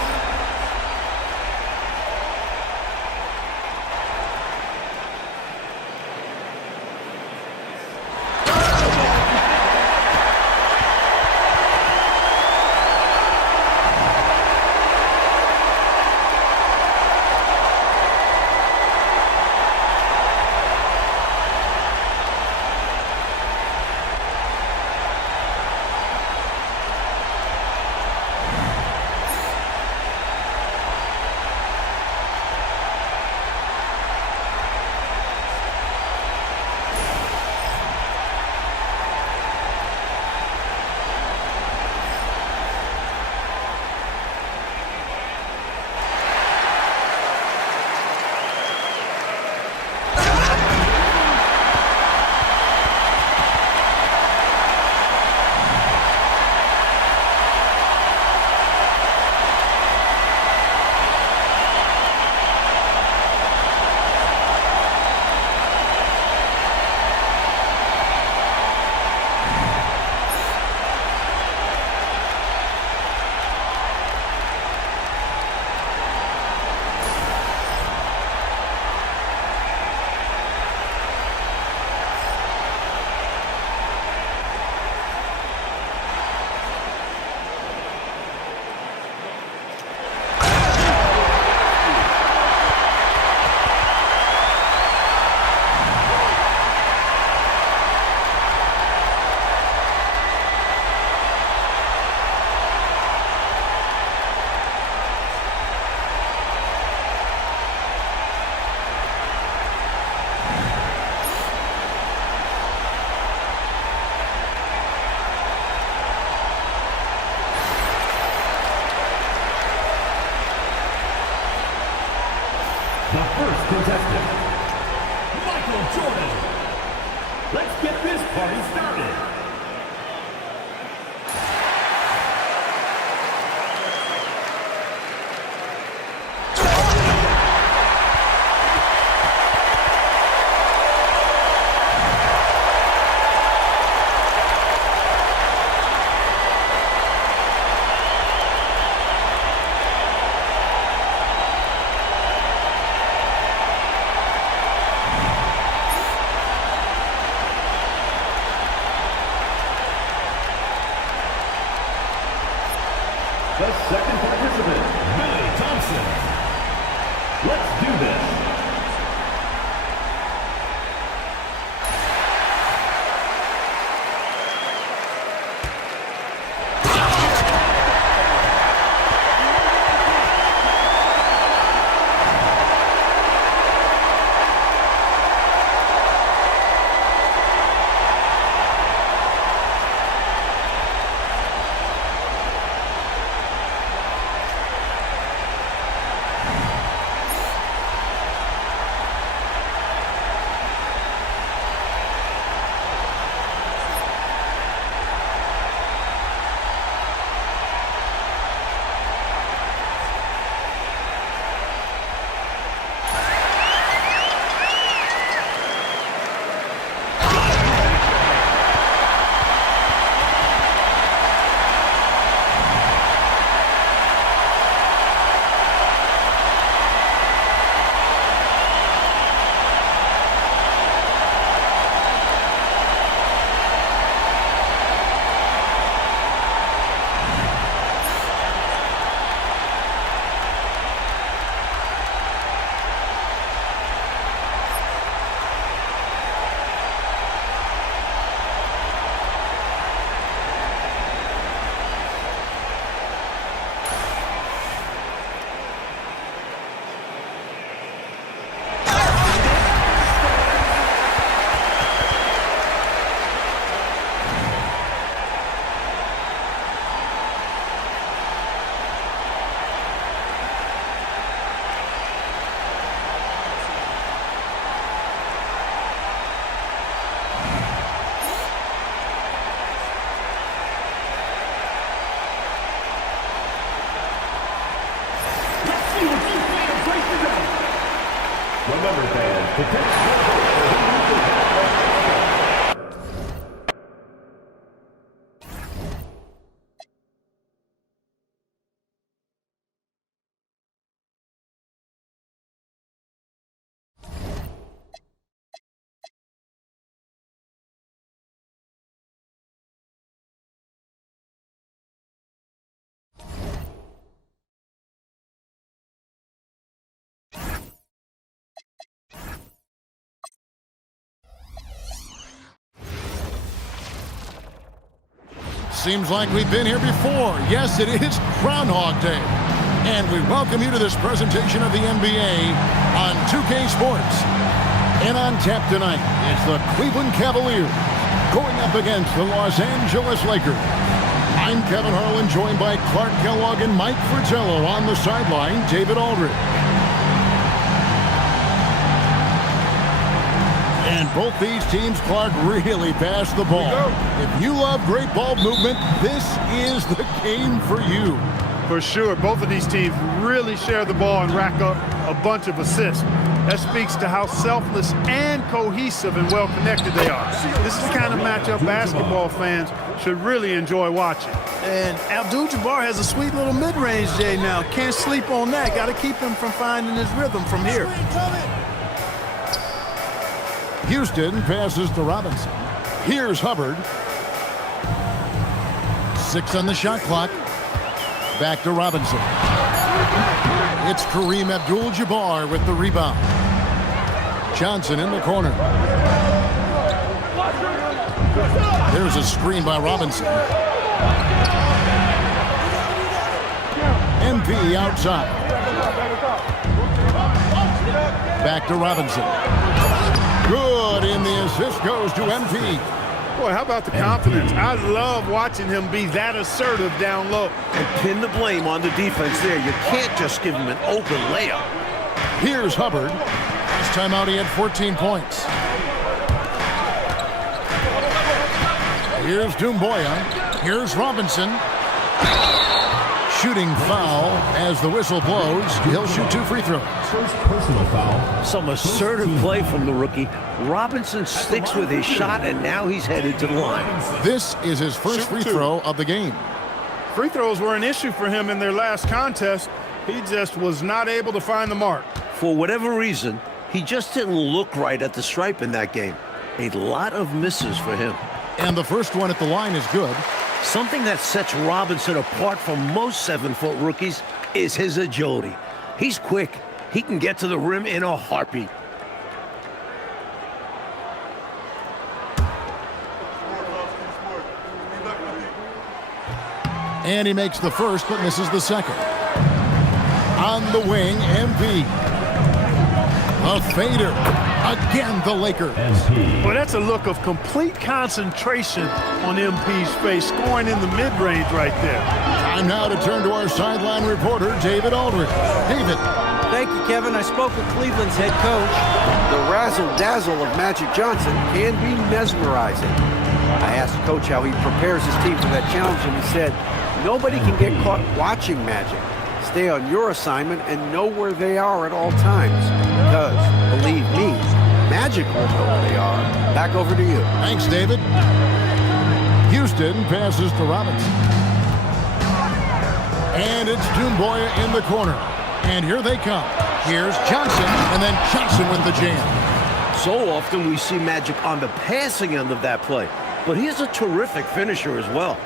The first contestant, Michael Jordan. Let's get this party started. The second participant, Billy Thompson. Let's do this. Remember, fans, the Seems like we've been here before. Yes, it is Groundhog Day. And we welcome you to this presentation of the NBA on 2K Sports. And on tap tonight is the Cleveland Cavaliers going up against the Los Angeles Lakers. I'm Kevin Harlan, joined by Clark Kellogg and Mike Fratello on the sideline, David Aldridge. And both these teams, Clark, really pass the ball. If you love great ball movement, this is the game for you. For sure, both of these teams really share the ball and rack up a bunch of assists. That speaks to how selfless and cohesive and well-connected they are. This is the kind of matchup basketball fans should really enjoy watching. And Abdul-Jabbar has a sweet little mid-range J now. Can't sleep on that. Got to keep him from finding his rhythm from here. Houston passes to Robinson. Here's Hubbard. 6 on the shot clock. Back to Robinson. It's Kareem Abdul-Jabbar with the rebound. Johnson in the corner. There's a screen by Robinson. MP outside. Back to Robinson. Good, and the assist goes to MP. Boy, how about the confidence? I love watching him be that assertive down low. And pin the blame on the defense there. You can't just give him an open layup. Here's Hubbard. This time out, he had 14 points. Here's Doumbouya. Here's Robinson. Shooting foul as the whistle blows. He'll shoot 2 free throws. first personal foul. Some assertive play from the rookie. Robinson sticks with his shot, and now he's headed to the line. This is his first free throw of the game. Free throws were an issue for him in their last contest. He just was not able to find the mark. For whatever reason, he just didn't look right at the stripe in that game. A lot of misses for him. And the first one at the line is good. Something that sets Robinson apart from most 7-foot rookies is his agility. He's quick. He can get to the rim in a heartbeat. And he makes the first, but misses the second. On the wing, MP. A fader. Again, the Lakers. Well, that's a look of complete concentration on MP's face, scoring in the mid-range right there. Time now to turn to our sideline reporter, David Aldridge. David. Thank you, Kevin. I spoke with Cleveland's head coach. The razzle-dazzle of Magic Johnson can be mesmerizing. I asked Coach how he prepares his team for that challenge, and he said, nobody can get caught watching Magic. Stay on your assignment and know where they are at all times. Because, believe me, Magic will know where they are. Back over to you. Thanks, David. Houston passes to Robinson. And it's Doumbouya in the corner. And here they come. Here's Johnson, and then Johnson with the jam. So often we see Magic on the passing end of that play, but he's a terrific finisher as well.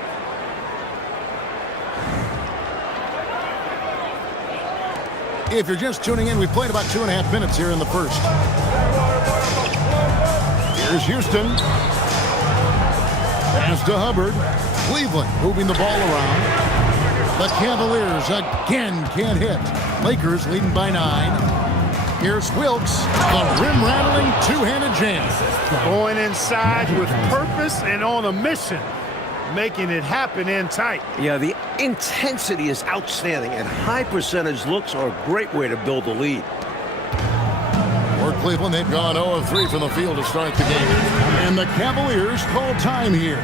If you're just tuning in, we've played about 2.5 minutes here in the first. Here's Houston. Pass to Hubbard. Cleveland moving the ball around. The Cavaliers again can't hit. Lakers leading by 9. Here's Wilkes. The rim-rattling two-handed jam. Going inside with purpose and on a mission, making it happen in tight. Yeah, the intensity is outstanding, and high percentage looks are a great way to build a lead. For Cleveland, they've gone 0 of 3 from the field to start the game. And the Cavaliers call time here.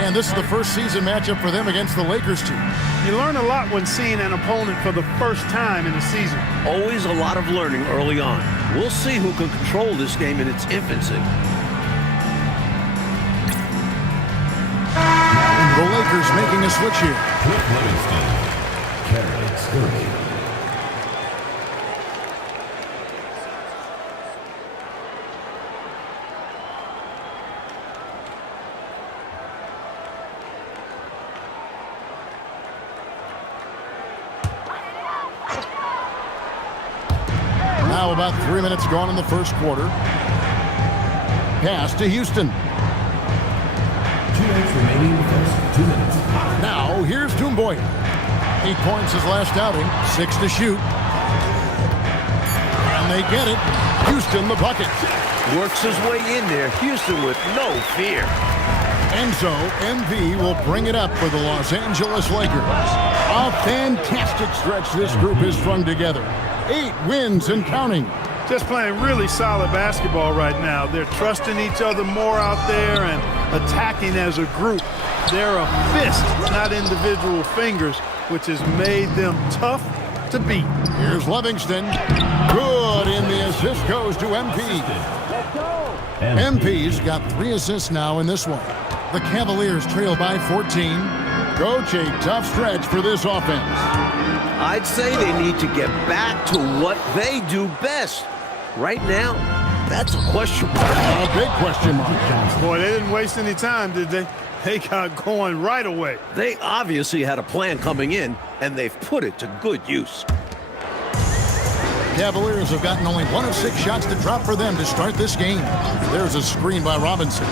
And this is the first season matchup for them against the Lakers team. You learn a lot when seeing an opponent for the first time in the season. Always a lot of learning early on. We'll see who can control this game in its infancy. The Lakers making a switch here. Now about 3 minutes gone in the first quarter. Pass to Houston. 2 minutes remaining in the first. 2 minutes. Now here's Doumbouya. 8 points his last outing. 6 to shoot. And they get it. Houston the bucket. Works his way in there. Houston with no fear. And so MV will bring it up for the Los Angeles Lakers. A fantastic stretch this group has strung together. 8 wins and counting. Just playing really solid basketball right now. They're trusting each other more out there and attacking as a group. They're a fist, not individual fingers, which has made them tough to beat. Here's Livingston. Good, and the assist goes to MP. MP's got 3 assists now in this one. The Cavaliers trail by 14. Coach, a tough stretch for this offense. I'd say they need to get back to what they do best. Right now, that's a question mark. A big question mark. Boy, they didn't waste any time, did they? They got going right away. They obviously had a plan coming in, and they've put it to good use. Cavaliers have gotten only 1 of 6 shots to drop for them to start this game. There's a screen by Robinson.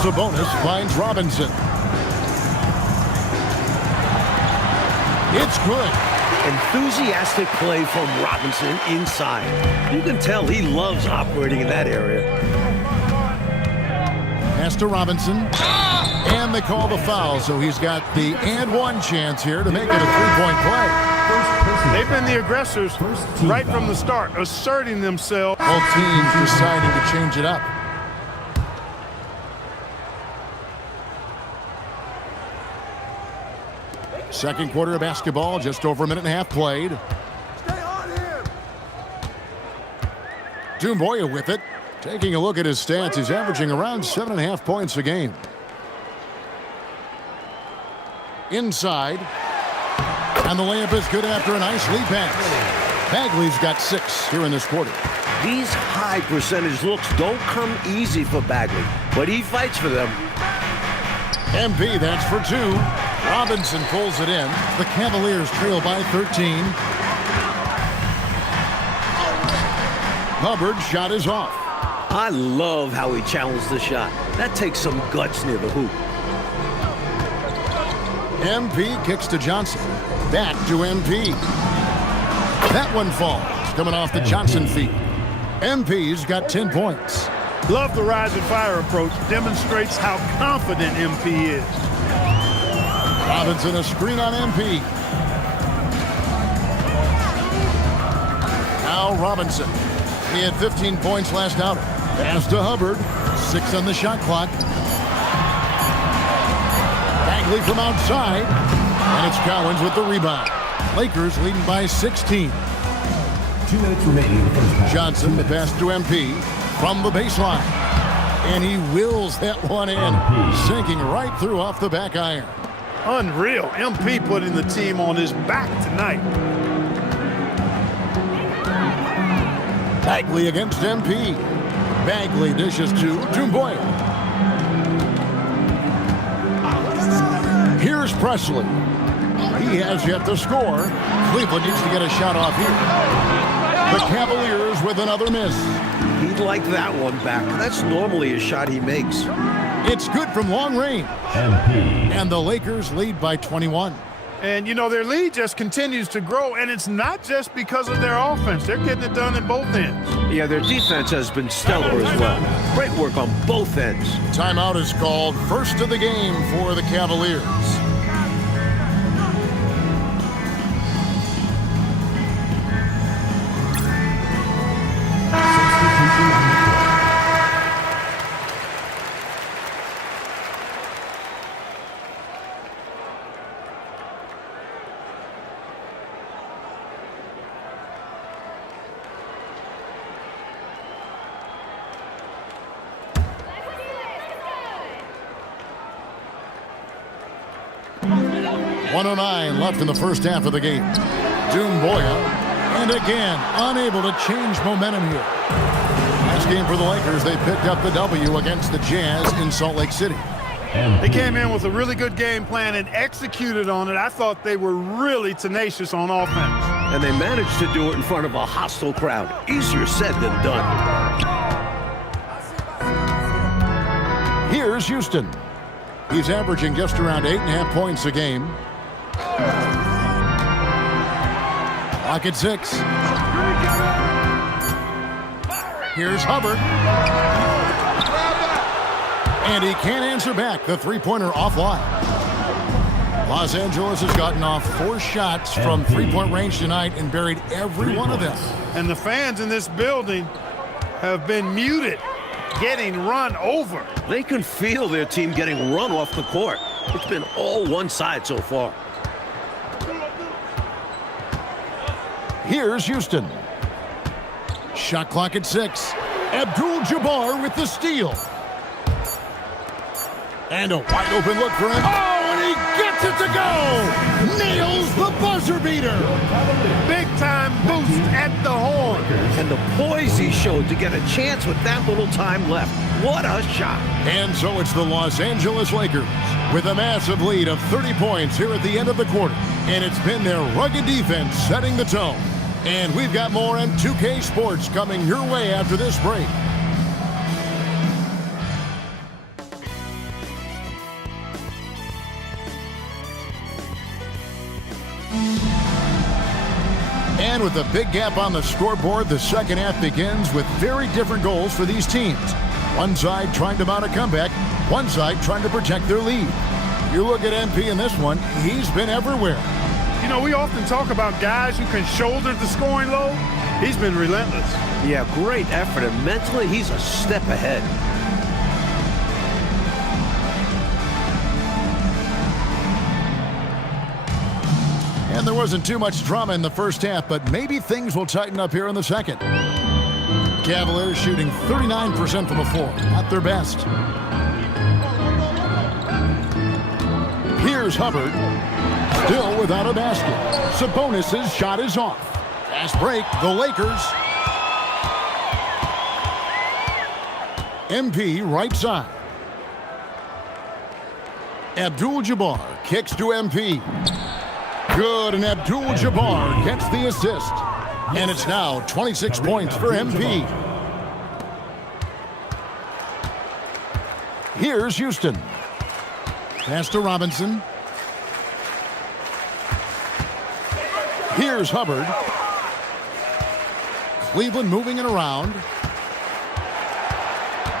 Sabonis finds Robinson. It's good. Enthusiastic play from Robinson inside. You can tell he loves operating in that area. Pass to Robinson. And they call the foul, so he's got the and one chance here to make it a 3-point play. They've been the aggressors right from the start, asserting themselves. Both teams deciding to change it up. Second quarter of basketball, just over a minute and a half played. Stay on him. Doumbouya with it. Taking a look at his stats, he's averaging around 7.5 points a game. Inside. And the layup is good after a nice lead pass. Bagley's got 6 here in this quarter. These high percentage looks don't come easy for Bagley, but he fights for them. MP, that's for 2. Robinson pulls it in. The Cavaliers trail by 13. Hubbard's shot is off. I love how he challenged the shot. That takes some guts near the hoop. MP kicks to Johnson. Back to MP. That one falls, coming off the Johnson feet. MP's got 10 points. Love the rise and fire approach. Demonstrates how confident MP is. Robinson a screen on MP. Now Robinson. He had 15 points last outing. Pass to Hubbard. 6 on the shot clock. Bagley from outside. And it's Cowens with the rebound. Lakers leading by 16. 2 minutes remaining in the first half. Johnson, the pass to MP from the baseline. And he wills that one in, sinking right through off the back iron. Unreal. MP putting the team on his back tonight. Bagley against MP. Bagley dishes to Dumboya. Here's Presley. He has yet to score. Cleveland needs to get a shot off here. The Cavaliers with another miss. He'd like that one back. That's normally a shot he makes. It's good from long range. MP. And the Lakers lead by 21. And, you know, their lead just continues to grow, and it's not just because of their offense. They're getting it done at both ends. Yeah, their defense has been stellar as well. Great work on both ends. Timeout is called. First of the game for the Cavaliers. .109 left in the first half of the game. Dumboya, and again, unable to change momentum here. Last game for the Lakers, they picked up the W against the Jazz in Salt Lake City. They came in with a really good game plan and executed on it. I thought they were really tenacious on offense. And they managed to do it in front of a hostile crowd. Easier said than done. Here's Houston. He's averaging just around 8.5 points a game. Clock at 6. Here's Hubbard. And he can't answer back. The three-pointer offline. Los Angeles has gotten off 4 shots from three-point range tonight and buried every one of them. And the fans in this building have been muted, getting run over. They can feel their team getting run off the court. It's been all one side so far. Here's Houston. Shot clock at 6. Abdul-Jabbar with the steal. And a wide open look for him. Oh, and he gets it to go! Nails the buzzer beater! Big time boost at the horn. And the poise he showed to get a chance with that little time left. What a shot. And so it's the Los Angeles Lakers with a massive lead of 30 points here at the end of the quarter. And it's been their rugged defense setting the tone. And we've got more M2K Sports coming your way after this break. And with a big gap on the scoreboard, the second half begins with very different goals for these teams. One side trying to mount a comeback, one side trying to protect their lead. You look at MP in this one, he's been everywhere. You know, we often talk about guys who can shoulder the scoring load. He's been relentless. Yeah, great effort, and mentally he's a step ahead. And there wasn't too much drama in the first half, but maybe things will tighten up here in the second. Cavaliers shooting 39% from the floor, at their best. Here's Hubbard, still without a basket. Sabonis' shot is off. Fast break, the Lakers. MP right side. Abdul-Jabbar kicks to MP. Good, and Abdul-Jabbar gets the assist. And it's now 26 points for MP. Here's Houston. Pass to Robinson. Here's Hubbard. Cleveland moving it around.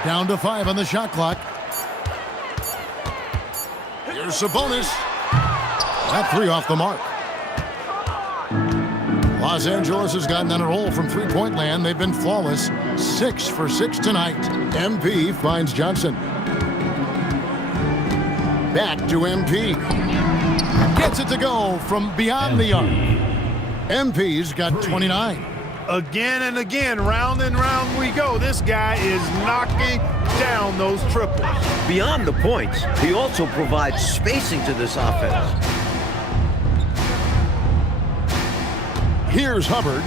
Down to 5 on the shot clock. Here's Sabonis. That 3 off the mark. Los Angeles has gotten on a roll from three-point land. They've been flawless. 6 for 6 tonight. MP finds Johnson. Back to MP. Gets it to go from beyond the arc. MP's got 29. Again and again, round and round we go. This guy is knocking down those triples. Beyond the points, he also provides spacing to this offense. Here's Hubbard.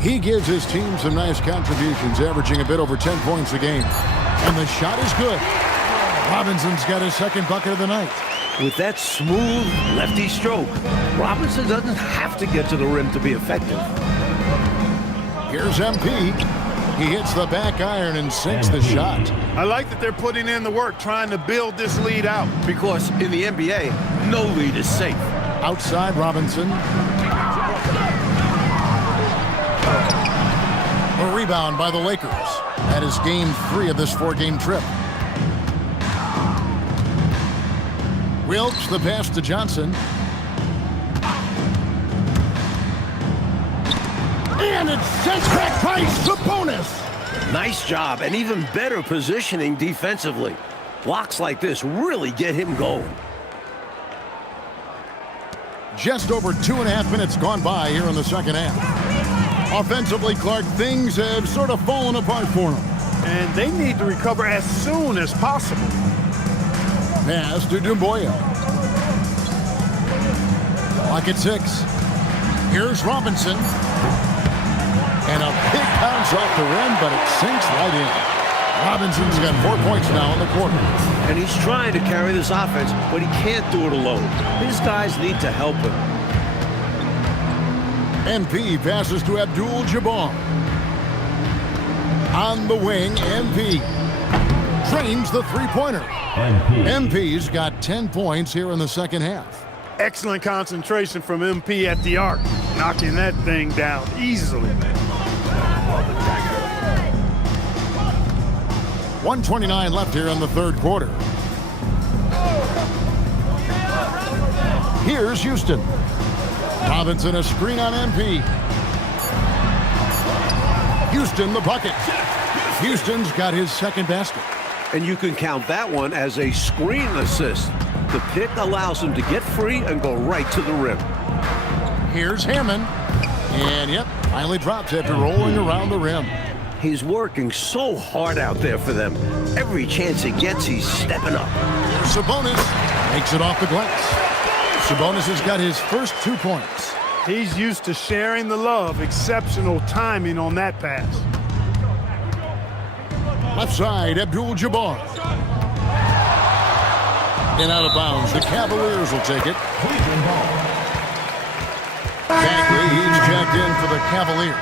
He gives his team some nice contributions, averaging a bit over 10 points a game. And the shot is good. Robinson's got his second bucket of the night. With that smooth lefty stroke, Robinson doesn't have to get to the rim to be effective. Here's MP. He hits the back iron and sinks the shot. I like that they're putting in the work, trying to build this lead out. Because in the NBA, no lead is safe. Outside Robinson. A rebound by the Lakers. That is game 3 of this 4-game trip. Wilkes, the pass to Johnson. And it's sent back by Sabonis. Nice job, and even better positioning defensively. Blocks like this really get him going. Just over 2.5 minutes gone by here in the second half. Offensively, Clark, things have sort of fallen apart for them. And they need to recover as soon as possible. Pass to Dumboya. Clock at 6. Here's Robinson. And a big bounce off the rim, but it sinks right in. Robinson's got 4 points now in the quarter. And he's trying to carry this offense, but he can't do it alone. His guys need to help him. MP passes to Abdul-Jabbar. On the wing, MP drains the three-pointer. MP's got 10 points here in the second half. Excellent concentration from MP at the arc, knocking that thing down easily. 1:29 left here in the third quarter. Here's Houston. Robinson a screen on MP. Houston the bucket. Houston's got his second basket. And you can count that one as a screen assist. The pick allows him to get free and go right to the rim. Here's Hammond. And yep, finally drops after rolling around the rim. He's working so hard out there for them. Every chance he gets, he's stepping up. Here's Sabonis. Makes it off the glass. Sabonis has got his first 2 points. He's used to sharing the love. Exceptional timing on that pass. Left side, Abdul-Jabbar. And out of bounds. The Cavaliers will take it. Bagley, he's checked in for the Cavaliers.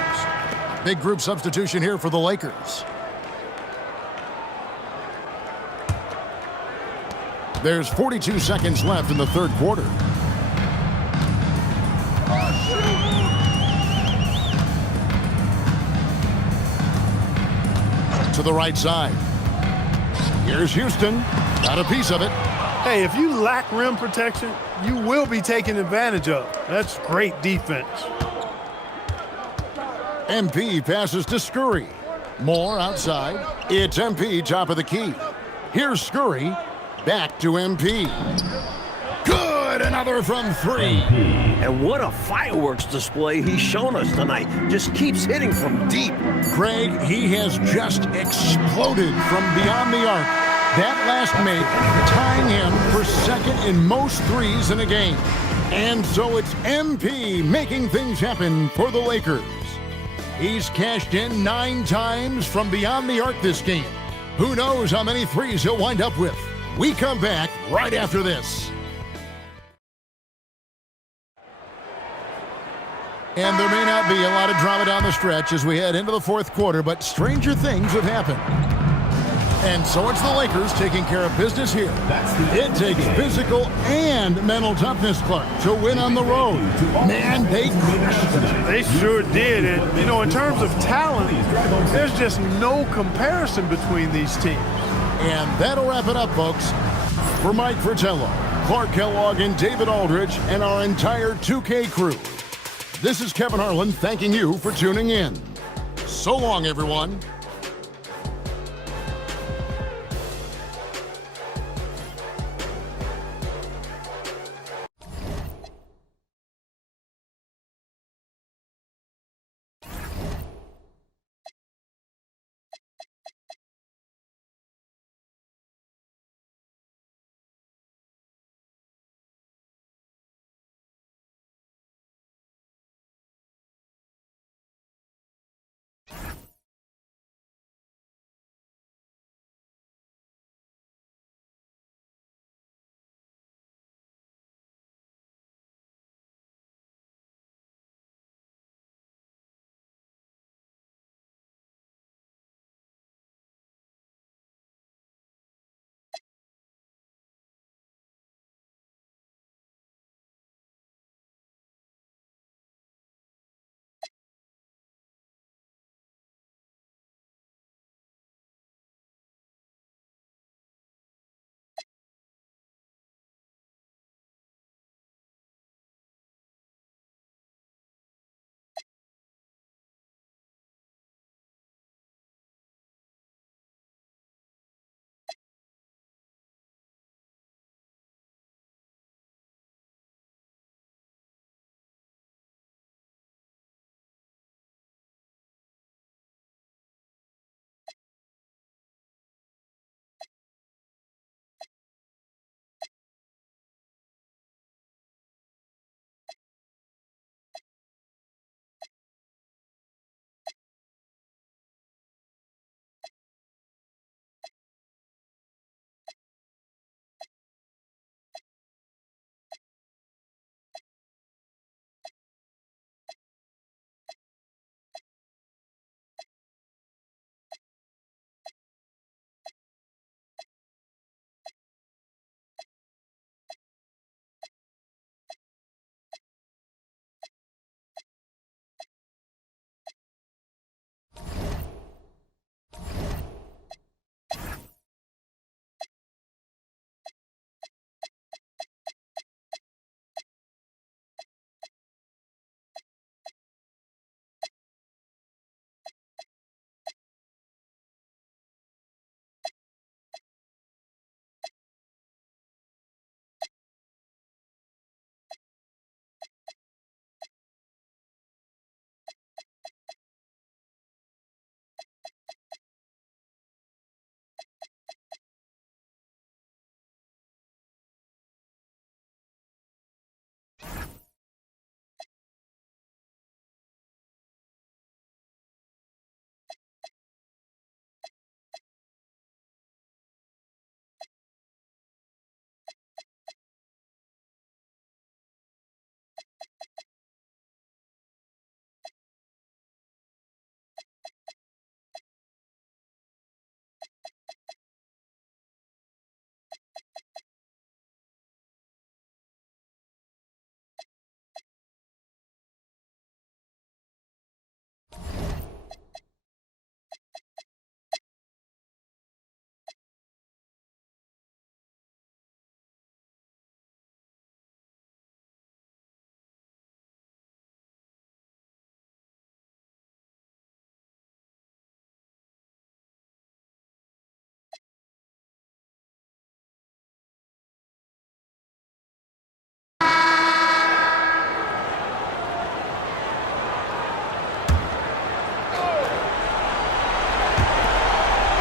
Big group substitution here for the Lakers. There's 42 seconds left in the third quarter. To the right side. Here's Houston. Got a piece of it. Hey, if you lack rim protection, you will be taken advantage of. That's great defense. MP passes to Scurry. Moore outside. It's MP top of the key. Here's Scurry. Back to MP. Good! Another from 3. And what a fireworks display he's shown us tonight. Just keeps hitting from deep. Greg, he has just exploded from beyond the arc. That last make tying him for second in most threes in a game. And so it's MP making things happen for the Lakers. He's cashed in 9 times from beyond the arc this game. Who knows how many threes he'll wind up with? We come back right after this. And there may not be a lot of drama down the stretch as we head into the fourth quarter, but stranger things have happened. And so it's the Lakers taking care of business here. It takes physical and mental toughness, Clark, to win on the road. Man, they crushed it. They sure did. And, you know, in terms of talent, there's just no comparison between these teams. And that'll wrap it up, folks. For Mike Fratello, Clark Kellogg, and David Aldridge, and our entire 2K crew, this is Kevin Harlan thanking you for tuning in. So long, everyone.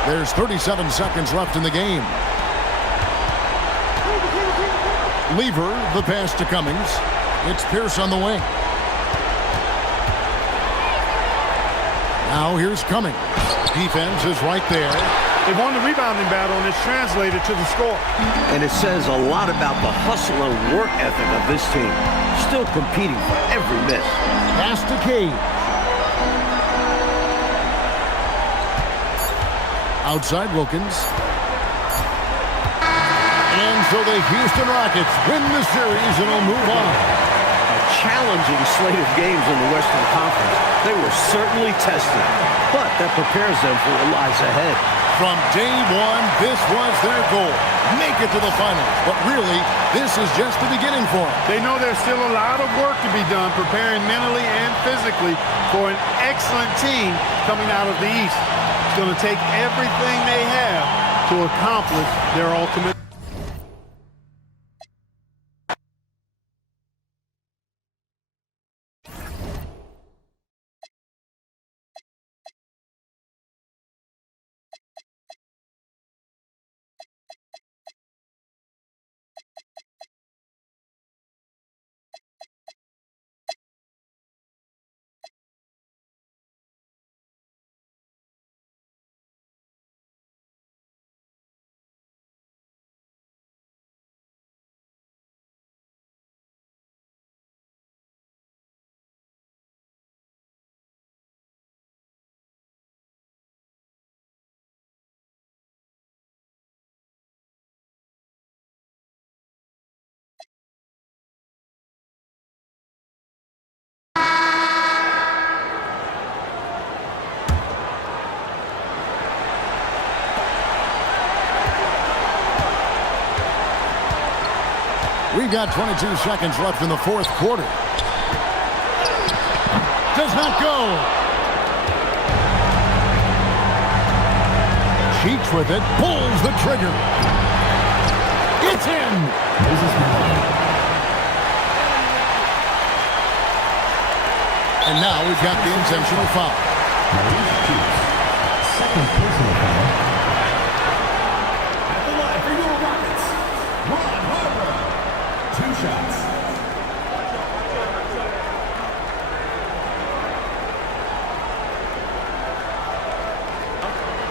There's 37 seconds left in the game. Lever, the pass to Cummings. It's Pierce on the wing. Now here's Cummings. Defense is right there. They won the rebounding battle, and it's translated to the score. And it says a lot about the hustle and work ethic of this team. Still competing for every miss. Pass to Cade. Outside Wilkins. And so the Houston Rockets win the series and will move on. A challenging slate of games in the Western Conference. They were certainly tested, but that prepares them for what lies ahead. From day one, this was their goal. Make it to the finals. But really, this is just the beginning for them. They know there's still a lot of work to be done, preparing mentally and physically for an excellent team coming out of the East. It's going to take everything they have to accomplish their ultimate. We've got 22 seconds left in the fourth quarter. Does not go. Cheeks with it, pulls the trigger. It's in. And now we've got the intentional foul. Second personal foul. At the line for your Rockets, Ron Harper. 2 shots.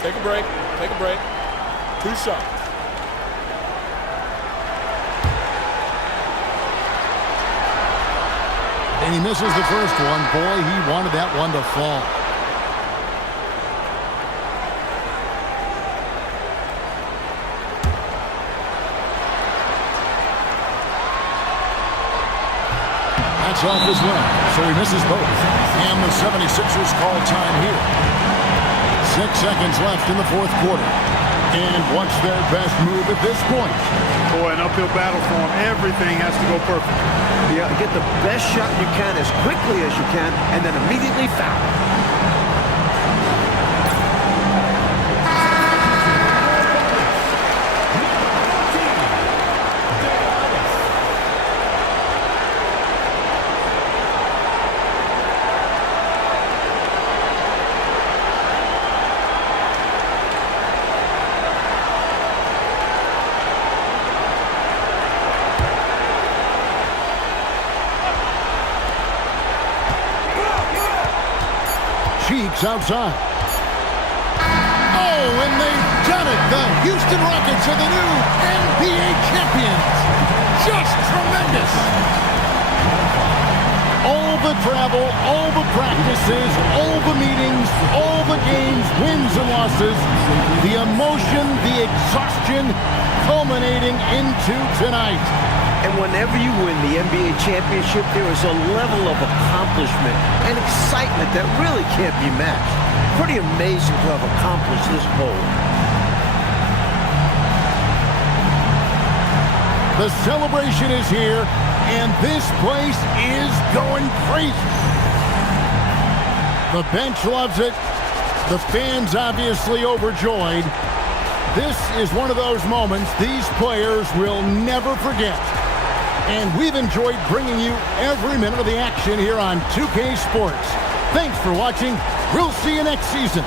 Take a break. Take a break. 2 shots. And he misses the first one. Boy, he wanted that one to fall. That's off as well, so he misses both. And the 76ers call time here. 6 seconds left in the fourth quarter. And what's their best move at this point? Boy, an uphill battle for them. Everything has to go perfect. Yeah, get the best shot you can as quickly as you can, and then immediately foul. Cheeks outside. Oh, and they've done it. The Houston Rockets are the new NBA champions. Just tremendous. All the travel, all the practices, all the meetings, all the games, wins and losses, the emotion, the exhaustion culminating into tonight. And whenever you win the NBA championship, there is a level of accomplishment and excitement that really can't be matched. Pretty amazing to have accomplished this goal. The celebration is here, and this place is going crazy. The bench loves it. The fans obviously overjoyed. This is one of those moments these players will never forget. And we've enjoyed bringing you every minute of the action here on 2K Sports. Thanks for watching. We'll see you next season.